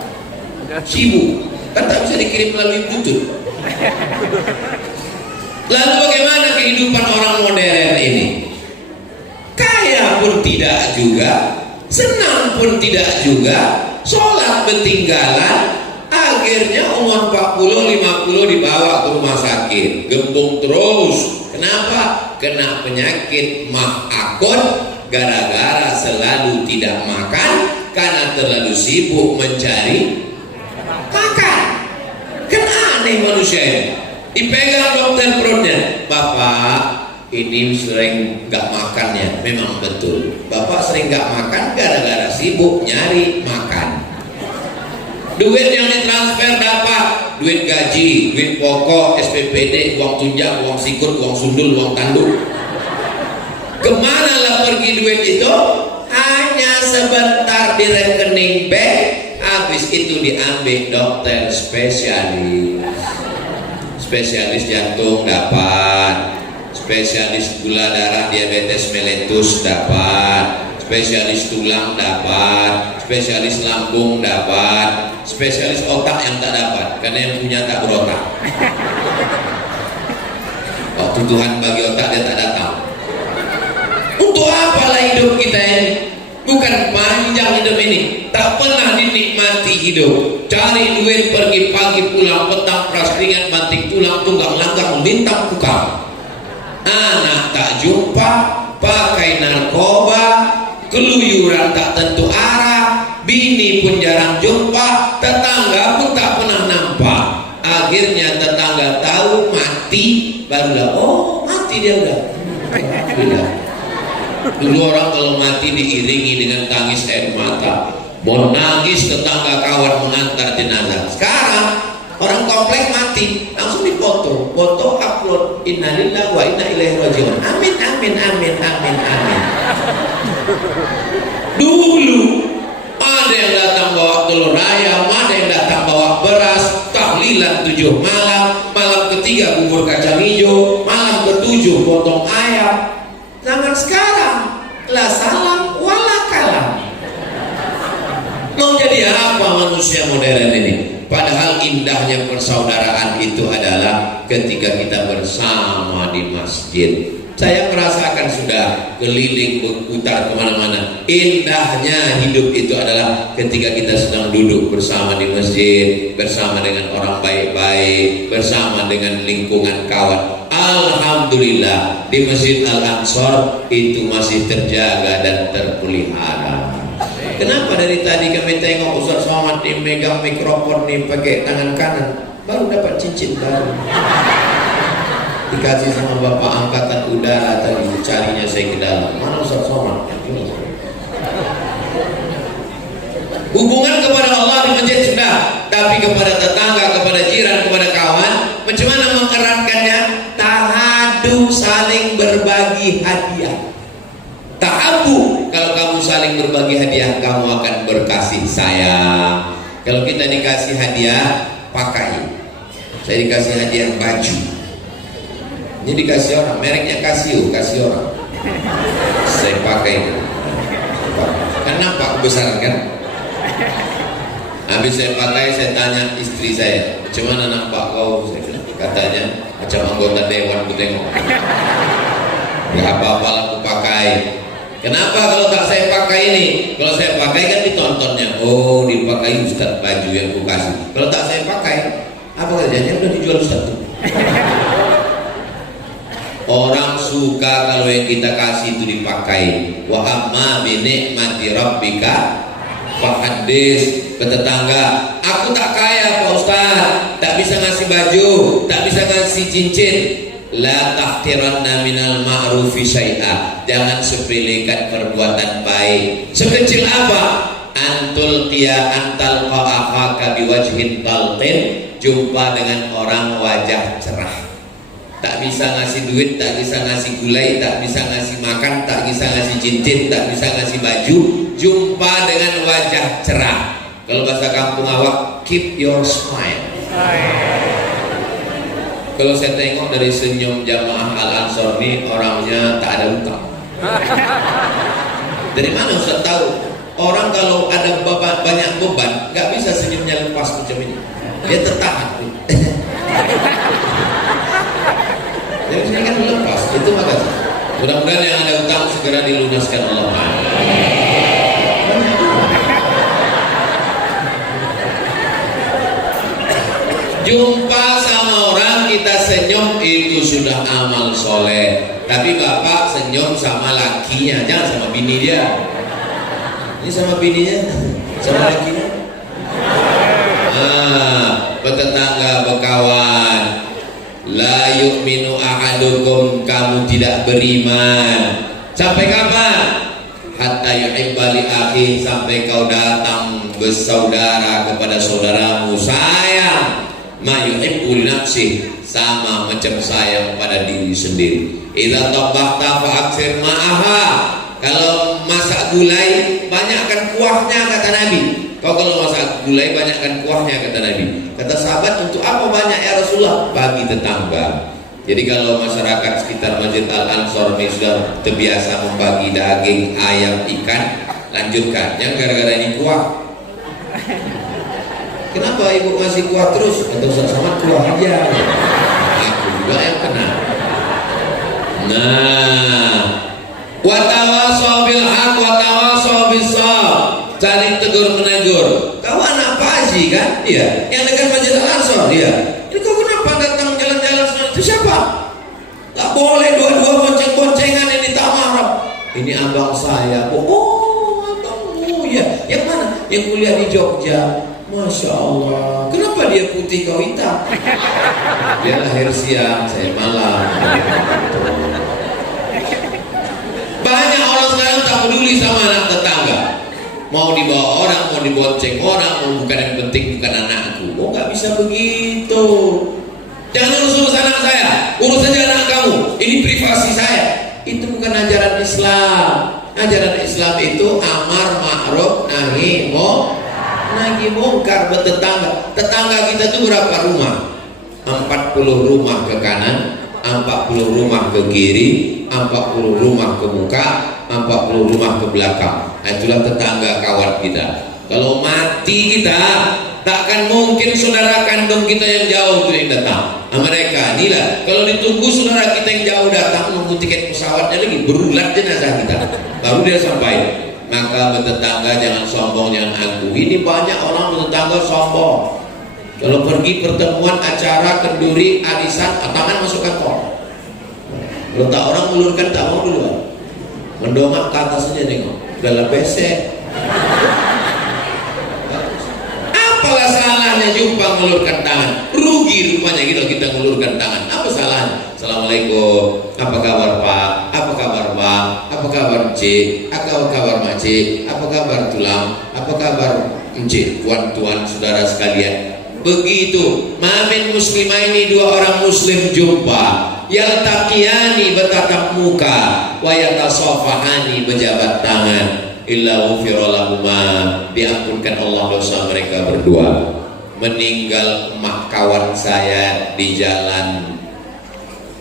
sibuk, kan tak bisa dikirim melalui Bluetooth. Lalu bagaimana kehidupan orang modern ini? Kaya pun tidak juga, senang pun tidak juga, sholat ketinggalan, akhirnya umur 40-50 dibawa ke rumah sakit, gembung terus. Kenapa? Kena penyakit mah akut gara-gara selalu tidak makan karena terlalu sibuk mencari makan. Kan aneh manusia ini. Dipegang dokter perutnya, Bapak ini sering gak makannya. Memang betul, Bapak sering gak makan gara-gara sibuk nyari makan. Duit yang ditransfer dapat, duit gaji, duit pokok, SPPD, uang tunjang, uang sikut, uang sundul, uang tanduk. Kemana lah pergi duit itu? Hanya sebentar di rekening bank, habis itu diambil dokter spesialis. Spesialis jantung dapat, spesialis gula darah diabetes mellitus dapat, spesialis tulang dapat, spesialis lambung dapat, spesialis otak yang tak dapat karena yang punya tak berotak. Waktu Tuhan bagi otak dia tak datang. Untuk apalah hidup kita ini? Bukan panjang hidup ini, tak pernah dinikmati hidup. Cari duit, pergi pagi pulang petang, peras keringat, banting tulang, tunggang langgang, melintang kukang. Anak tak jumpa, pakai narkoba, keluyuran tak tentu arah, bini pun jarang jumpa, tetangga pun tak pernah nampak. Akhirnya tetangga tahu mati, barulah oh mati dia udah. Dulu orang kalau mati diiringi dengan tangis air mata, mau nangis tetangga kawan mengantar jenazah. Sekarang orang komplek mati langsung dipoto, foto upload, innalillahi wa inna ilaihi rajiun. Amin amin amin amin amin. Dulu ada yang datang bawa telur ayam, ada yang datang bawa beras, tahlilan 7 malam, malam ketiga bubur kacang hijau, malam ke-7 potong ayam. Zaman sekarang la salam wala kalam. Mau jadi apa manusia modern ini? Padahal indahnya persaudaraan itu adalah ketika kita bersama di masjid. Saya merasakan sudah keliling berputar kemana-mana. Indahnya hidup itu adalah ketika kita sedang duduk bersama di masjid, bersama dengan orang baik-baik, bersama dengan lingkungan kawan. Alhamdulillah di Masjid Al-Ansor itu masih terjaga dan terpelihara. Kenapa dari tadi kami tengok Ustaz Somad nih megang mikrofon nih pakai tangan kanan, baru dapat cincin baru. Dikasih sama Bapak Angkatan Udara tadi, carinya saya ke dalam. Mana Ustaz Somad? Hubungan kepada Allah di masjid sudah, tapi kepada tetangga, kepada jiran, kepada kawan, macam mana mengeratkannya? Tahadu, saling berbagi hadiah. berbagi hadiah kamu akan berkasih sayang. Kalau kita dikasih hadiah, pakai. Saya dikasih hadiah baju, ini dikasih orang, mereknya Casio, kasih orang. Saya pakai itu. Kan nampak kebesaran kan? Habis saya pakai, saya tanya istri saya, "Cuman nampak kau?" Saya bilang, katanya macam anggota dewan, ku tengok. Gak apa-apa lah aku pakai. Kenapa kalau tak saya pakai ini? Kalau saya pakai kan ditontonnya, oh dipakai Ustaz baju yang ku kasih. Kalau tak saya pakai, apa kerjanya? Udah dijual Ustaz tuh. Orang suka kalau yang kita kasih itu dipakai. Wa amma bi ni'mati rabbika fahadis. Ke tetangga, aku tak kaya Pak Ustaz, tak bisa ngasih baju, tak bisa ngasih cincin. La tahtiranna minal ma'rufi syai'a. Jangan sepelekan perbuatan baik. Sekecil apa? Antal qa'akhaka biwajhin talqin. Jumpa dengan orang wajah cerah. Tak bisa ngasih duit, tak bisa ngasih gulai, tak bisa ngasih makan, tak bisa ngasih cincin, tak bisa ngasih baju. Jumpa dengan wajah cerah. Kalau bahasa kampung awak, keep your smile. Kalau saya tengok dari senyum jamaah Al-Ansor ini, orangnya tak ada utang. Dari mana Ustaz tahu? Orang kalau ada banyak beban, nggak bisa senyumnya lepas macam ini. Dia tertahan. Jadi sini kan lepas, itu makanya. Mudah-mudahan yang ada utang segera dilunaskan Allah. Jumpa sama orang kita senyum itu sudah amal soleh. Tapi bapak senyum sama lakinya, jangan sama bini dia. Ini sama bininya, sama lakinya. Bertetangga, berkawan. La yu'minu ahadukum, kamu tidak beriman. Sampai kapan? Hatta yuhibba li akhi, sampai kau datang bersaudara kepada saudaramu sayang ma yuhibbu li nafsi, sama macam sayang pada diri sendiri. Idza tabakhta fa aktsir ma'aha, kalau masak gulai banyakkan kuahnya kata Nabi. Kalau masak gulai banyakkan kuahnya kata Nabi. Kata sahabat, untuk apa banyak ya Rasulullah? Bagi tetangga. Jadi kalau masyarakat sekitar Masjid Al-Ansor ini sudah terbiasa membagi daging, ayam, ikan, lanjutkan. Yang gara-gara ini kuah. Kenapa ibu ngasih kuah terus? Atau sama kuah aja. Aku juga yang kena. Nah, wa tawasaw bil haq wa tawasaw bis sabr. Saling tegur menegur. Kau anak Pak Haji kan? Iya. Yang dekat Masjid Al-Ansor, iya. Ini kau kenapa datang jalan-jalan sana? Itu siapa? Gak boleh dua-dua bonceng-boncengan, ini tak marah. Ini abang saya. Oh, abangmu ya. Yang mana? Yang kuliah di Jogja. Masya Allah. Kenapa dia putih kau hitam? Dia lahir siang, saya malam. Banyak orang sekarang tak peduli sama anak tetangga. Mau dibawa orang, mau dibonceng orang, mau bukan yang penting bukan anakku. Oh, nggak bisa begitu. Jangan urus anak saya, urus saja anak kamu. Ini privasi saya. Itu bukan ajaran Islam. Ajaran Islam itu amar ma'ruf nahi mungkar bertetangga. Tetangga kita itu berapa rumah? 40 rumah ke kanan, 40 rumah ke kiri, 40 rumah ke muka, 40 rumah ke belakang. Itulah tetangga kawan kita. Kalau mati kita, takkan mungkin saudara kandung kita yang jauh itu yang datang. Nah, mereka inilah, kalau ditunggu saudara kita yang jauh datang nunggu tiket pesawatnya lagi, berulat jenazah kita, baru dia sampai. Maka bertetangga jangan sombong, jangan angkuh. Ini banyak orang bertetangga sombong. Kalau pergi pertemuan, acara, kenduri, arisan, tangan masuk kantor. Kalau tak orang ulurkan tak mau duluan. Mendongak ke atas saja tengok. Dalam besek. Apalah salahnya jumpa ngulurkan tangan? Rugi rupanya kita ngulurkan tangan. Apa salahnya? Assalamualaikum. Apa kabar Pak? Apa kabar Bang? Apa kabar Cik? Apa kabar Makcik? Apa kabar Tulang? Apa kabar Encik? Tuan-tuan saudara sekalian. Begitu. Mamin muslimah ini, dua orang muslim jumpa. Yaltaqiyani bertatap muka, wa yatasafahani berjabat tangan. illa ghufira lahuma, diampunkan Allah dosa mereka berdua. Meninggal emak kawan saya di jalan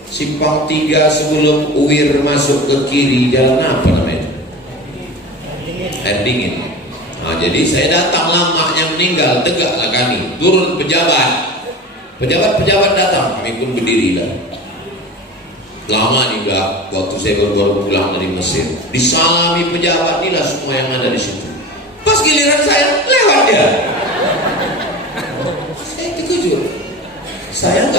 Simpang 3 sebelum Uwir masuk ke kiri, jalan apa namanya? Air dingin. Nah, jadi saya datang, lamanya meninggal, tegaklah kami, turun pejabat datang, kami pun berdiri lah. Lama juga waktu saya baru pulang dari Mesir, disalami pejabat inilah semua yang ada di situ. Pas giliran saya lewat dia, saya terkejut. Saya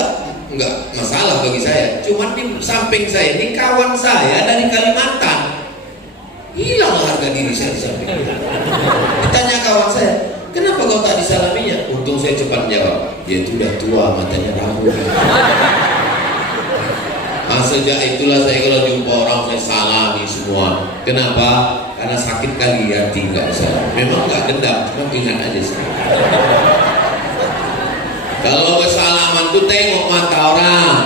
enggak masalah bagi saya, cuman di samping saya ini kawan saya dari Kalimantan, hilang harga diri saya di samping dia. Ditanya kawan saya, kenapa kau tak disalaminya? Untung saya cepat jawab, dia itu udah tua, matanya rambut. Nah, sejak itulah saya kalau jumpa orang saya salami semua. Kenapa? Karena sakit kali hati nggak bisa. Memang nggak dendam, cuma ingat aja sih. Kalau bersalaman tuh tengok mata orang.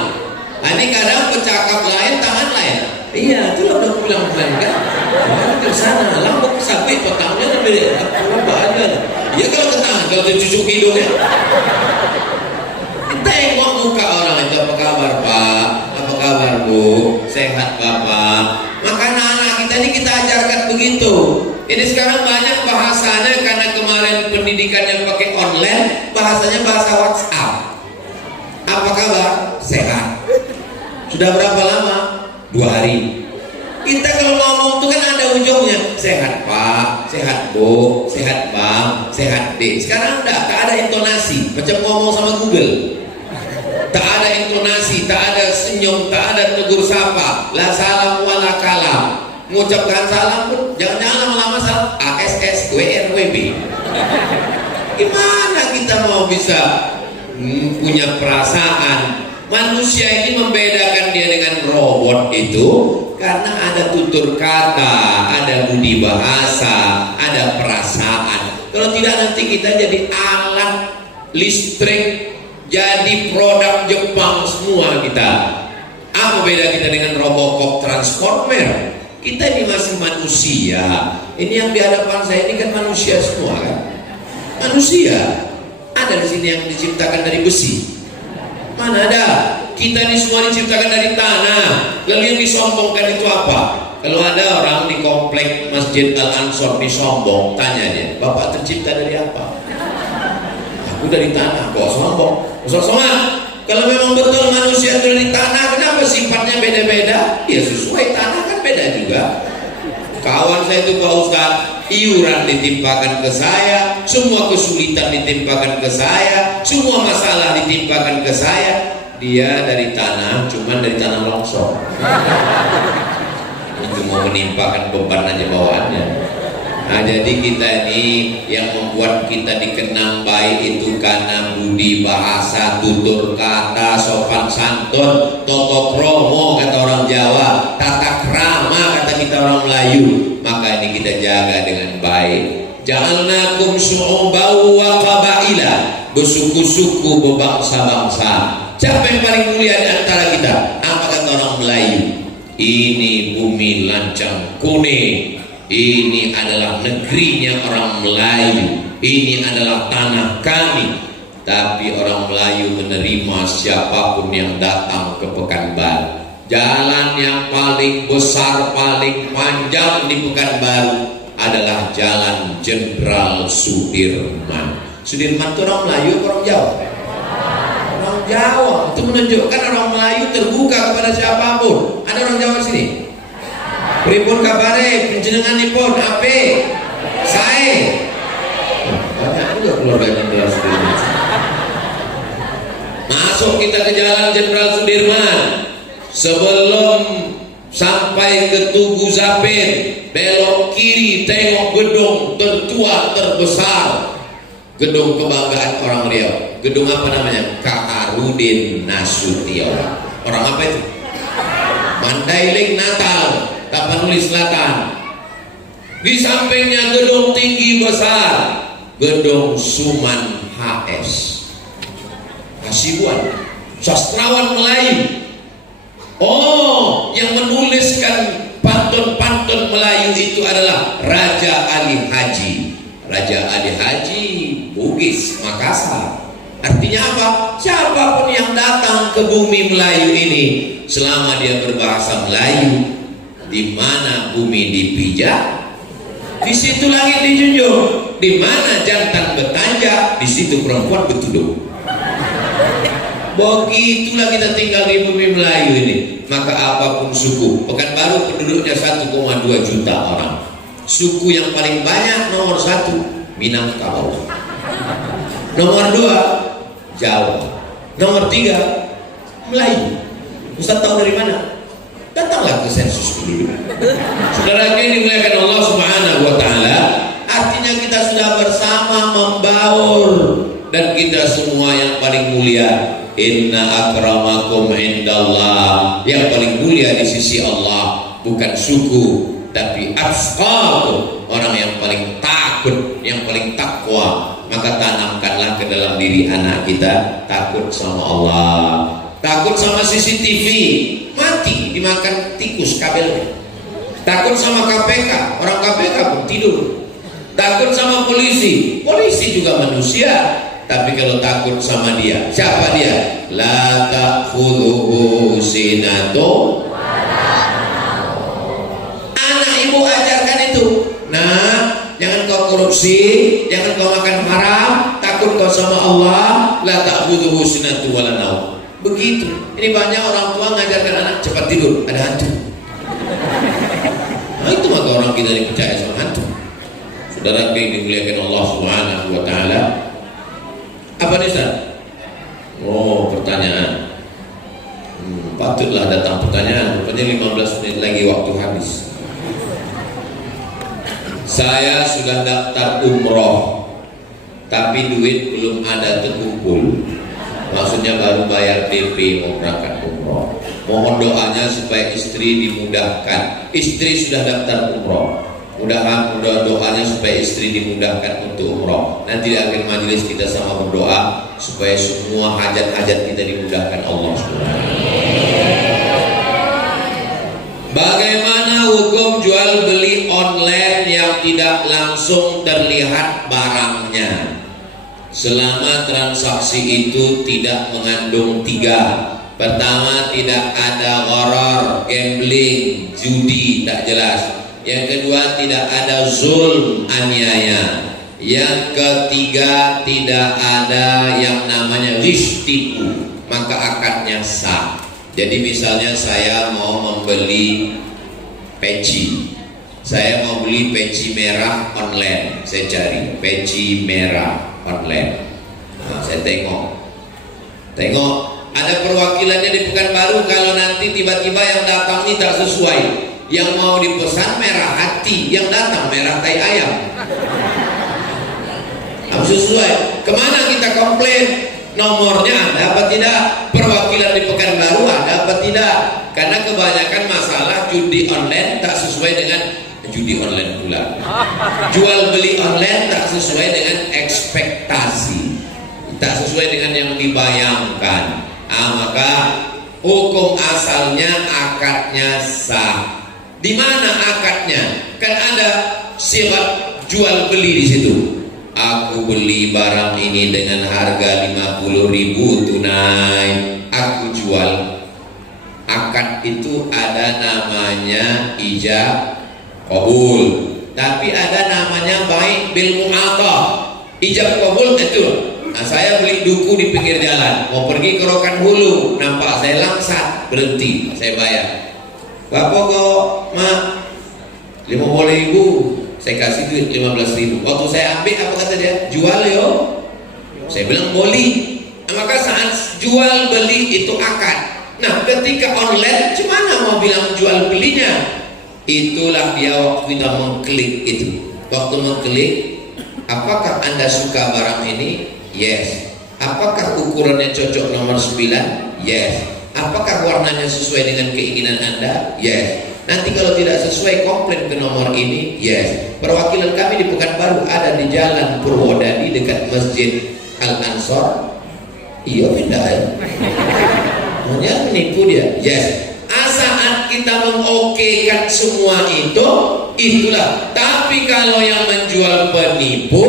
Nah, ini kadang bercakap lain, tangan lain. Iya, itulah udah pulang kan? Ke sana, lambung sampai petangnya lebih apa aja. Iya kalau ke tangan, kalau dicucuk hidungnya. Tengok muka orang itu, apa kabar Pak? Apa kabar Bu? Sehat Bapak? Maka anak-anak kita ini kita ajarkan begitu. Ini sekarang banyak bahasanya karena kemarin pendidikan yang pakai online, bahasanya bahasa WhatsApp. Apa kabar? Sehat. Sudah berapa lama? 2 hari. Kita kalau ngomong itu kan ada ujungnya. Sehat Pak, sehat Bu, sehat Bang, sehat D. Sekarang tak ada intonasi, macam ngomong sama Google. Tak ada intonasi, tak ada senyum, tak ada tegur sapa. La salam wala kalam. Mengucapkan salam pun jangan-jangan lama-lama salam ASS WRWB. Gimana kita mau bisa punya perasaan? Manusia ini membedakan dia dengan robot itu karena ada tutur kata, ada budi bahasa, ada perasaan. Kalau tidak nanti kita jadi alat listrik, jadi produk Jepang semua kita. Apa beda kita dengan Robocop Transformer? Kita ini masih manusia. Ini yang di hadapan saya ini kan manusia semua kan? Manusia. Ada di sini yang diciptakan dari besi. Mana ada? Kita ini semua diciptakan dari tanah. Lalu yang disombongkan itu apa? Kalau ada orang di komplek Masjid Al-Ansor disombong, tanya dia, Bapak tercipta dari apa? Aku dari tanah. Kok sombong? Sombong. Kalau memang betul manusia itu dari tanah, kenapa sifatnya beda-beda? Ya sesuai tanah kan beda juga. Kawan saya itu Pak Ustadz, iuran ditimpakan ke saya, semua kesulitan ditimpakan ke saya, semua masalah ditimpakan ke saya. Dia dari tanah, cuman dari tanah longsor. Itu mau menimpakan beban aja bawaannya. Nah, jadi kita ini yang membuat kita dikenang baik itu karena budi bahasa, tutur kata, sopan santun, toto kromo kata orang Jawa, tata krama kata kita orang Melayu. Maka ini kita jaga dengan baik. Ja'alnakum syu'uban wa qabaila, bersuku-suku, berbangsa-bangsa. Siapa yang paling mulia di antara kita? Apa kata orang Melayu? Ini bumi lancang kuning. Ini adalah negerinya orang Melayu. Ini adalah tanah kami. Tapi orang Melayu menerima siapapun yang datang ke Pekanbaru. Jalan yang paling besar, paling panjang di Pekanbaru adalah Jalan Jenderal Sudirman. Sudirman itu orang Melayu atau orang Jawa? Orang Jawa. Itu menunjukkan orang Melayu terbuka kepada siapapun. Ada orang Jawa di sini? Pripun kabare, panjenenganipun ape? Sae. Banyak juga keluarga Jenderal Sudirman. Masuk kita ke Jalan Jenderal Sudirman. Sebelum sampai ke Tugu Zapin, belok kiri tengok gedung tertua terbesar, gedung kebanggaan orang Riau. Gedung apa namanya? Kaharudin Nasution. Orang apa itu? Mandailing Natal, Tapanuli Selatan. Di sampingnya gedung tinggi besar, gedung Suman HS. Hasibuan, sastrawan Melayu. Oh, yang menuliskan pantun-pantun Melayu itu adalah Raja Raja Ali Haji Bugis Makassar. Artinya apa? Siapapun yang datang ke bumi Melayu ini, selama dia berbahasa Melayu, di mana bumi dipijak, di situ langit dijunjung. Di mana jantan bertanja, di situ perempuan bertudung. Begitulah kita tinggal di bumi Melayu ini. Maka apapun suku, Pekanbaru penduduknya 1,2 juta orang. Suku yang paling banyak nomor 1 Minangkabau, nomor 2 Jawa, nomor 3 Melayu. Ustaz tahu dari mana? Datanglah ke sensus penduduk. Saudara ini dimuliakan Allah Subhanahu wa taala. Artinya kita sudah bersama membaur, dan kita semua yang paling mulia, inna akramakum indallah, yang paling mulia di sisi Allah bukan suku tapi atqakum, orang yang paling takut, yang paling takwa. Maka tanamkanlah ke dalam diri anak kita takut sama Allah. Takut sama CCTV, mati dimakan tikus kabelnya. Takut sama KPK, orang KPK pun tidur. Takut sama polisi, polisi juga manusia. Tapi kalau takut sama dia, siapa dia? La ta'khudhuhu sinatun. Anak ibu ajarkan itu. Nah, jangan kau korupsi, jangan kau makan haram, takut kau sama Allah. La ta'khudhuhu sinatun wala naum. Begitu. Ini banyak orang tua ngajarkan anak cepat tidur, ada hantu. Nah, itu maka orang kita dipercaya sama hantu. Saudara yang dimuliakan Allah Subhanahu wa taala. Apa nih Ustaz? Oh, pertanyaan. Patutlah datang pertanyaan. Rupanya 15 menit lagi waktu habis. Saya sudah daftar umroh, tapi duit belum ada terkumpul. Maksudnya baru bayar DP mau berangkat umroh. Mohon doanya supaya istri dimudahkan. Istri sudah daftar umroh. Mudah-mudahan doanya supaya istri dimudahkan untuk umroh. Nanti di akhir majelis kita sama berdoa supaya semua hajat-hajat kita dimudahkan Allah Subhanahu. Bagaimana hukum jual beli online yang tidak langsung terlihat barangnya, selama transaksi itu tidak mengandung 3? Pertama, tidak ada gharar, gambling, judi tak jelas. Yang kedua, tidak ada zulm, aniaya. Yang ketiga, tidak ada yang namanya ghish, tipu, maka akadnya sah. Jadi misalnya saya mau membeli peci, saya mau beli peci merah online, saya cari peci merah online. Nah, saya tengok ada perwakilannya di Pekanbaru. Kalau nanti tiba-tiba yang datang ini tak sesuai, yang mau dipesan merah hati, yang datang merah tai ayam. Harus sesuai. Kemana kita komplain? Nomornya ada apa tidak? Perwakilan di Pekanbaru ada apa tidak? Karena kebanyakan masalah judi online tak sesuai dengan judi online pula. Jual beli online tak sesuai dengan ekspektasi, tak sesuai dengan yang dibayangkan. Maka hukum asalnya akadnya sah. Di mana akadnya? Kan ada syarat jual beli di situ. Aku beli barang ini dengan harga 50.000 tunai, aku jual. Akad itu ada namanya ijab qabul, tapi ada namanya baik bil mu'athah. Ijab qabul itu, nah, saya beli duku di pinggir jalan, mau pergi ke Rokan Hulu, nampak saya langsat, berhenti, saya bayar. Bapak kok, mak, 50.000, saya kasih duit 15.000. Waktu saya ambil, apa kata dia? Jual yo. Saya bilang beli. Nah, maka saat jual beli itu akad. Nah, ketika online, gimana mau bilang jual belinya? Itulah dia waktu kita mengklik itu. Waktu mengklik, apakah Anda suka barang ini? Yes. Apakah ukurannya cocok nomor 9? Yes. Apakah warnanya sesuai dengan keinginan Anda? Yes. Nanti kalau tidak sesuai, komplain ke nomor ini. Yes. Perwakilan kami di Pekanbaru ada di Jalan Purwodadi dekat Masjid Al-Ansor. Iya, pindah ya. Hanya menipu dia. Yes. Saat kita mengokekan semua itu, itulah. Tapi kalau yang menjual penipu,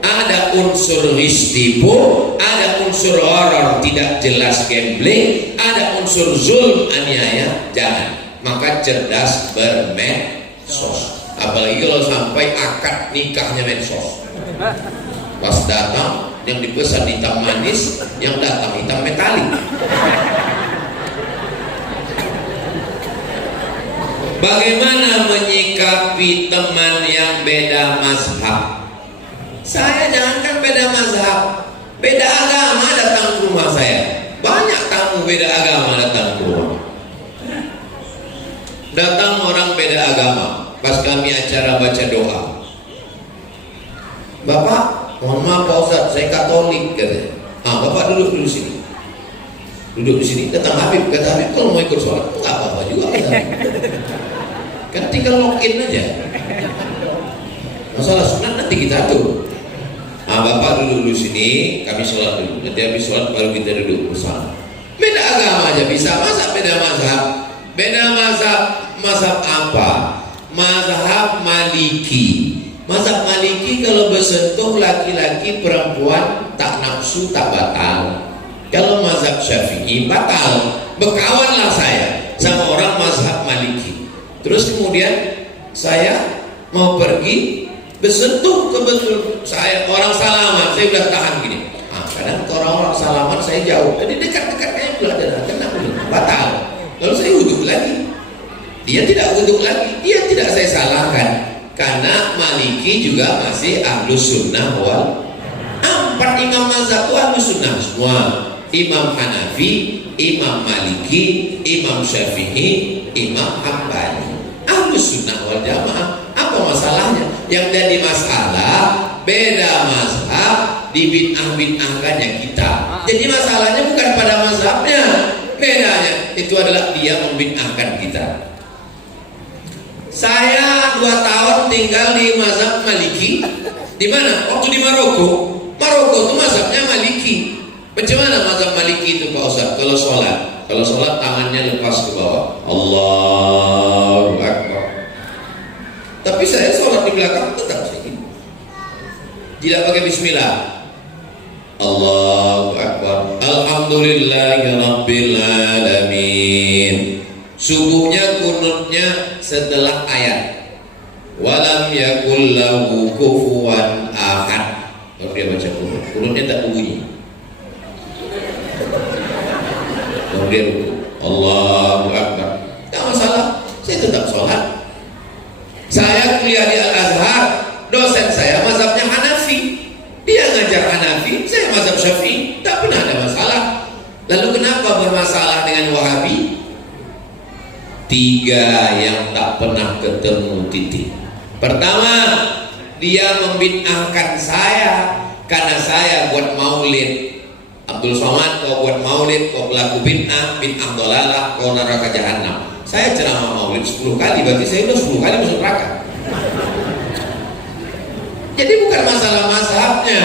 ada unsur tipu, ada unsur horor tidak jelas gambling, ada unsur zulm aniaya, jangan. Maka cerdas bermedsos. Apalagi kalau sampai akad nikahnya medsos. Pas datang yang dipesan hitam manis, yang datang hitam metalik. Bagaimana menyikapi teman yang beda mazhab? Saya jangankan beda mazhab, beda agama datang ke rumah saya. Banyak tamu beda agama datang ke rumah. Datang orang beda agama, pas kami acara baca doa. Bapak, mohon maaf Pak Ustadz, saya Katolik katanya. Bapak duduk dulu sini. Duduk di sini. Datang Habib, kata Habib kalau mau ikut sholat, nggak apa-apa juga kata Habib. Kan tinggal login aja. Masalah sunat nanti kita atur. Bapak duduk dulu sini, kami sholat dulu. Nanti habis sholat baru kita duduk bersama. Beda agama aja bisa, masa beda mazhab? Beda mazhab, mazhab apa? Mazhab Maliki. Mazhab Maliki kalau bersentuh laki-laki perempuan tak nafsu tak batal. Kalau mazhab Syafi'i batal. Berkawanlah saya sama orang mazhab Maliki. Terus kemudian saya mau pergi bersentuh kebetul saya orang salaman, saya udah tahan gini. Kadang orang-orang salaman saya jauh, jadi dekat-dekat kayak pula ada kena batal. Lalu saya wudhu lagi, dia tidak wudhu lagi, dia tidak saya salahkan. Karena Maliki juga masih ahlus sunnah wal. Empat imam mazhab itu ahlus sunnah semua. Imam Hanafi, Imam Maliki, Imam Syafi'i, Imam Hambali. Ahlus sunnah wal jamaah. Apa masalahnya? Yang jadi masalah beda mazhab, dibid'ah-bid'ahkannya kita. Jadi masalahnya bukan pada mazhabnya, bedanya itu adalah dia membid'ahkan kita. Saya 2 tahun tinggal di mazhab Maliki. Di mana? Waktu di Maroko. Maroko itu mazhabnya Maliki. Bagaimana mazhab Maliki itu Pak Ustaz? Kalau sholat tangannya lepas ke bawah. Allahu Akbar. Tapi saya sholat di belakang tetap segini. Tidak pakai bismillah. Allahu Akbar. Alhamdulillahirabbil alamin. Subuhnya kunutnya setelah ayat walam yakul lahu kufuwan ahad. Kalau dia baca kunutnya tak bunyi. Kalau dia Allahu Akbar, tak masalah, saya tetap sholat. Saya kuliah di Al-Azhar, dosen saya mazhabnya Hanafi, dia ngajar Hanafi, saya mazhab Syafi'i, tak pernah ada masalah. Lalu kenapa bermasalah dengan Wahabi? 3 yang tak pernah ketemu titik. Pertama, dia membid'ahkan saya karena saya buat maulid. Abdul Somad kau buat maulid, kau pelaku bid'ah dolalah, kau neraka jahanam. Saya ceramah maulid 10 kali, berarti saya udah 10 kali masuk neraka. Jadi bukan masalah mazhabnya.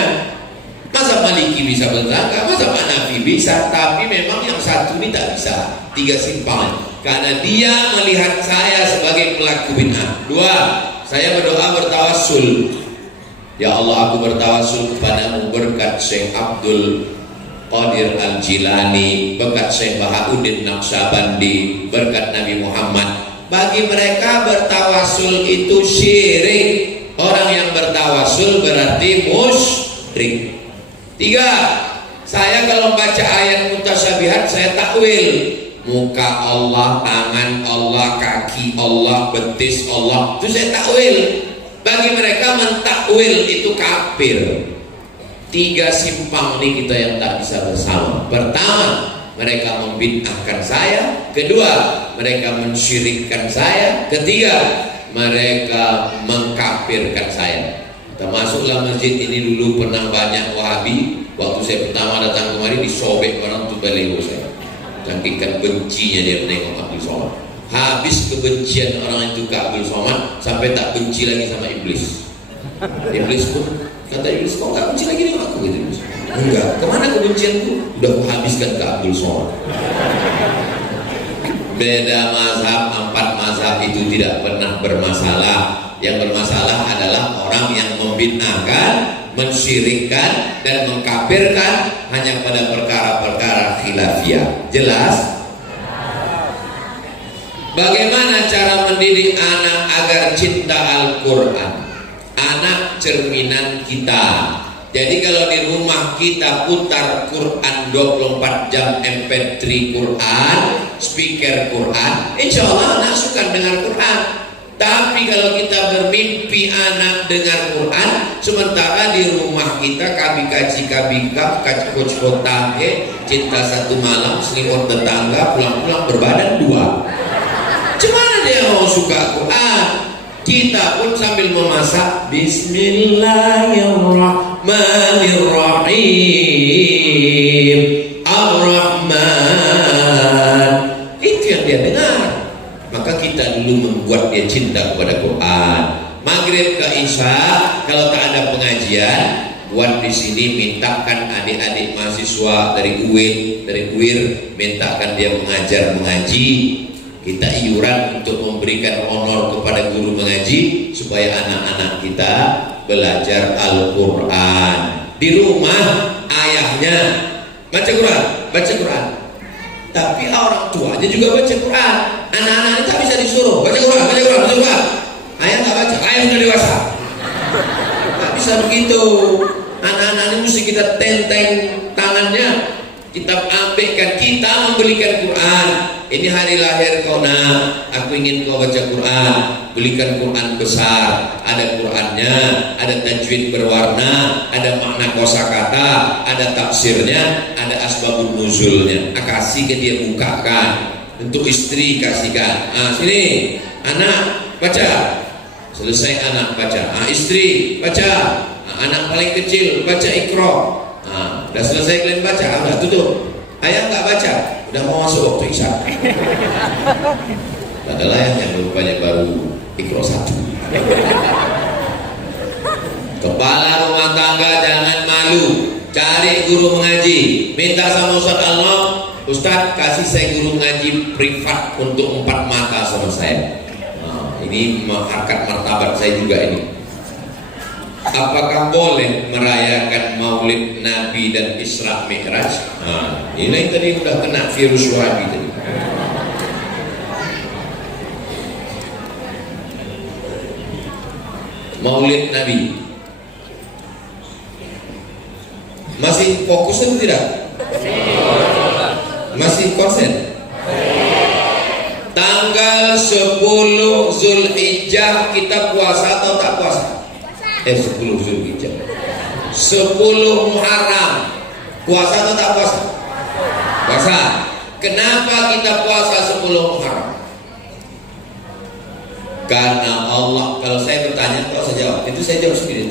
Mazhab Maliki bisa bertangga, mazhab Hanafi bisa, tapi memang yang satu ini tak bisa. 3 simpangan. Karena dia melihat saya sebagai pelaku bid'ah. 2, saya berdoa bertawassul. Ya Allah, aku bertawassul kepadamu berkat Syekh Abdul Qadir Al-Jilani, berkat Syekh Bahauddin Naqsyabandi, berkat Nabi Muhammad. Bagi mereka bertawassul itu syirik. Orang yang bertawassul berarti musyrik. 3, saya kalau baca ayat mutasyabihat saya takwil. Muka Allah, tangan Allah, kaki Allah, betis Allah, itu saya takwil. Bagi mereka mentakwil itu kafir. 3 simpang ini kita yang tak bisa bersama. Pertama, mereka membid'ahkan saya. Kedua, mereka mensyirikkan saya. Ketiga, mereka mengkafirkan saya. Termasuklah masjid ini dulu pernah banyak Wahabi. Waktu saya pertama datang kemari disobek orang tuh baliho saya. Saking bencinya dia menengok Abdul Somad. Habis kebencian orang itu ke Abdul Somad sampai tak benci lagi sama iblis. Iblis pun kata iblis, kok tak benci lagi dengan aku gitu. Enggak, kemana kebencianku? Udah aku habiskan ke Abdul Somad. Beda mazhab, 4 mazhab itu tidak pernah bermasalah. Yang bermasalah adalah orang yang membid'ahkan, mensyirikkan dan mengkafirkan hanya pada perkara-perkara khilafiyah. Jelas? Bagaimana cara mendidik anak agar cinta Al-Quran? Anak cerminan kita. Jadi kalau di rumah kita putar Quran 24 jam, MP3 Quran, speaker Quran, insya Allah anak suka dengar Quran. Tapi kalau kita bermimpi anak dengar Quran, sementara di rumah kita kaji coach kotange, cinta satu malam, selimut tetangga, pulang-pulang berbadan 2. Gimana dia mau suka Quran? Kita pun sambil memasak Bismillahirrahmanirrahim Ar-Rahman, itu yang dia dengar. Maka kita dulu membuat dia cinta kepada Quran. Maghrib ke Isya kalau tak ada pengajian, buat di sini mintakan adik-adik mahasiswa dari UIR, mintakan dia mengaji. Kita iuran untuk memberikan honor kepada guru mengaji supaya anak-anak kita belajar Al-Quran. Di rumah ayahnya baca Quran. Tapi orang tuanya juga baca Quran. Anak-anak tak bisa disuruh baca Quran. Ayah tak baca, ayah sudah dewasa. Tak bisa begitu. Anak-anak ini mesti kita tenteng tangannya, kita ambilkan, kita membelikan Quran. Ini hari lahir kau nak, aku ingin kau baca Quran. Belikan Quran besar, ada Qurannya, ada tajwid berwarna, ada makna kosakata, ada tafsirnya, ada asbabun nuzulnya. Kasih ke dia, bukakan. Untuk istri kasihkan. Sini, anak baca. Selesai anak baca. Istri baca. Anak paling kecil baca Iqra. Udah selesai kalian baca, udah tutup. Ayah nggak baca, udah mau masuk waktu Isya. Padahal ayahnya rupanya baru Iqra 1. Kepala rumah tangga jangan malu, cari guru mengaji, minta sama Ustaz Allah, Ustaz kasih saya guru mengaji privat untuk 4 mata sama saya. Ini mengangkat martabat saya juga ini. Apakah boleh merayakan Maulid Nabi dan Isra Mi'raj? Ini tadi udah kena virus Wahabi tadi. Maulid Nabi masih fokus atau tidak? Masih konsen? Tanggal 10 Zulhijjah kita puasa atau tak puasa? 10 Zulhijjah, 10 Muharram puasa atau tak puasa? Puasa. Kenapa kita puasa 10 Muharram? Karena Allah, kalau saya bertanya, kalau saya jawab, itu saya jawab sendiri.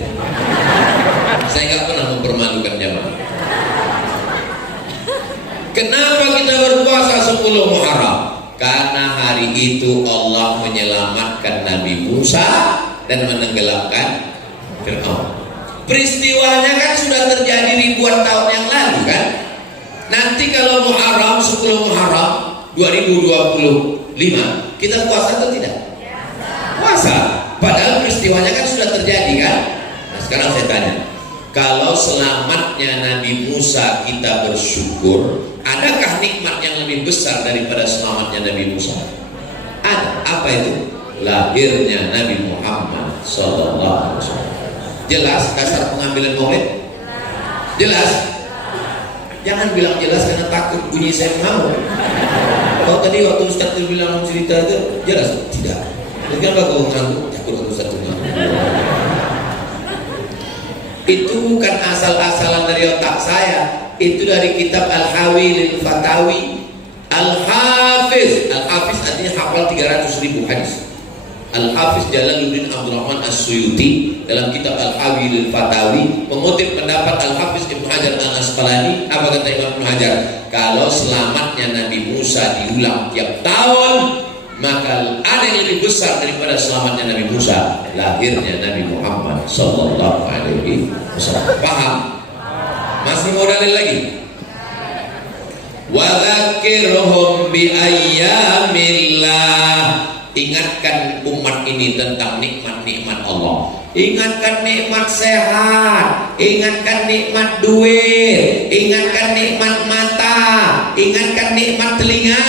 Saya nggak pernah mempermalukan jamaah. Kenapa kita berpuasa 10 Muharram? Karena hari itu Allah menyelamatkan Nabi Musa dan menenggelamkan Fir'aun. Peristiwanya kan sudah terjadi ribuan tahun yang lalu kan. Nanti kalau Muharram 10 Muharram 2025 kita puasa atau tidak? Puasa. Padahal peristiwanya kan sudah terjadi kan. Nah sekarang saya tanya, kalau selamatnya Nabi Musa kita bersyukur, adakah nikmat yang lebih besar daripada selamatnya Nabi Musa? Ada. Apa itu? Lahirnya Nabi Muhammad SAW. Jelas dasar pengambilan maulid? Jelas? Jangan bilang jelas karena takut bunyi saya mau. Kalau tadi waktu Ustaz itu bilang cerita itu jelas? Tidak. Kenapa kau ngantuk? Takut waktu Ustaz itu ngantuk. Itu bukan asal-asalan dari otak saya. Itu dari kitab Al-Hawi lil Fatawi. Al-Hafiz artinya hafal 300.000 hadis. Al-Hafiz Jalaluddin Abdurrahman As-Suyuti dalam kitab Al-Hawi lil Fatawi mengutip pendapat Al-Hafiz Ibnu Hajar Al-Asqalani. Apa kata Imam Ibnu Hajar? Kalau selamatnya Nabi Musa diulang tiap tahun, maka ada yang lebih besar daripada selamatnya Nabi Musa, lahirnya Nabi Muhammad sallallahu alaihi wasallam. Paham? Masih mau dalil lagi? Wa dzakirhum bi ayyamin ingatkan umat ini tentang nikmat-nikmat Allah. Ingatkan nikmat sehat, ingatkan nikmat duit, ingatkan nikmat mata, ingatkan nikmat telinga.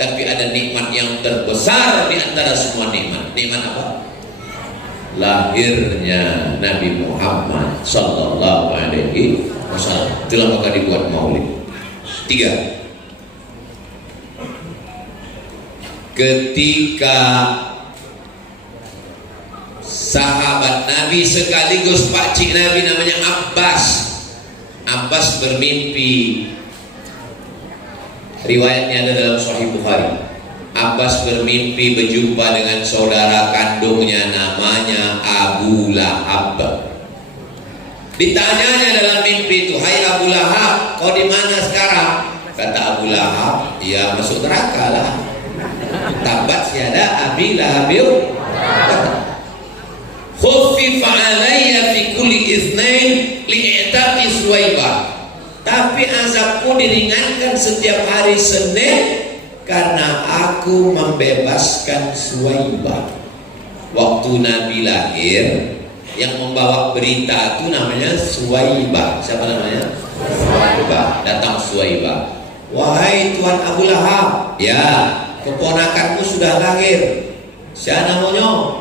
Tapi ada nikmat yang terbesar di antara semua nikmat. Nikmat apa? Lahirnya Nabi Muhammad sallallahu alaihi wasallam. Itulah maka dibuat maulid. 3. Ketika sahabat Nabi sekaligus pakcik Nabi namanya Abbas bermimpi, riwayatnya ada dalam Sahih Bukhari. Abbas bermimpi berjumpa dengan saudara kandungnya namanya Abu Lahab. Ditanyanya dalam mimpi itu, "Hai Abu Lahab, kau di mana sekarang?" Kata Abu Lahab, "Ya masuk neraka lah. Tabat yada Abi Lahab." Khuffifa alayya fi kulli itsnain li'taqi Suwaibah. Tapi azabku diringankan setiap hari Senin karena aku membebaskan Suwaibah. Waktu Nabi lahir, yang membawa berita itu namanya Suwaibah. Siapa namanya? Suwaibah. Datang Suwaibah. "Wahai Tuan Abu Lahab, ya, keponakanku sudah lahir. Siapa namanya?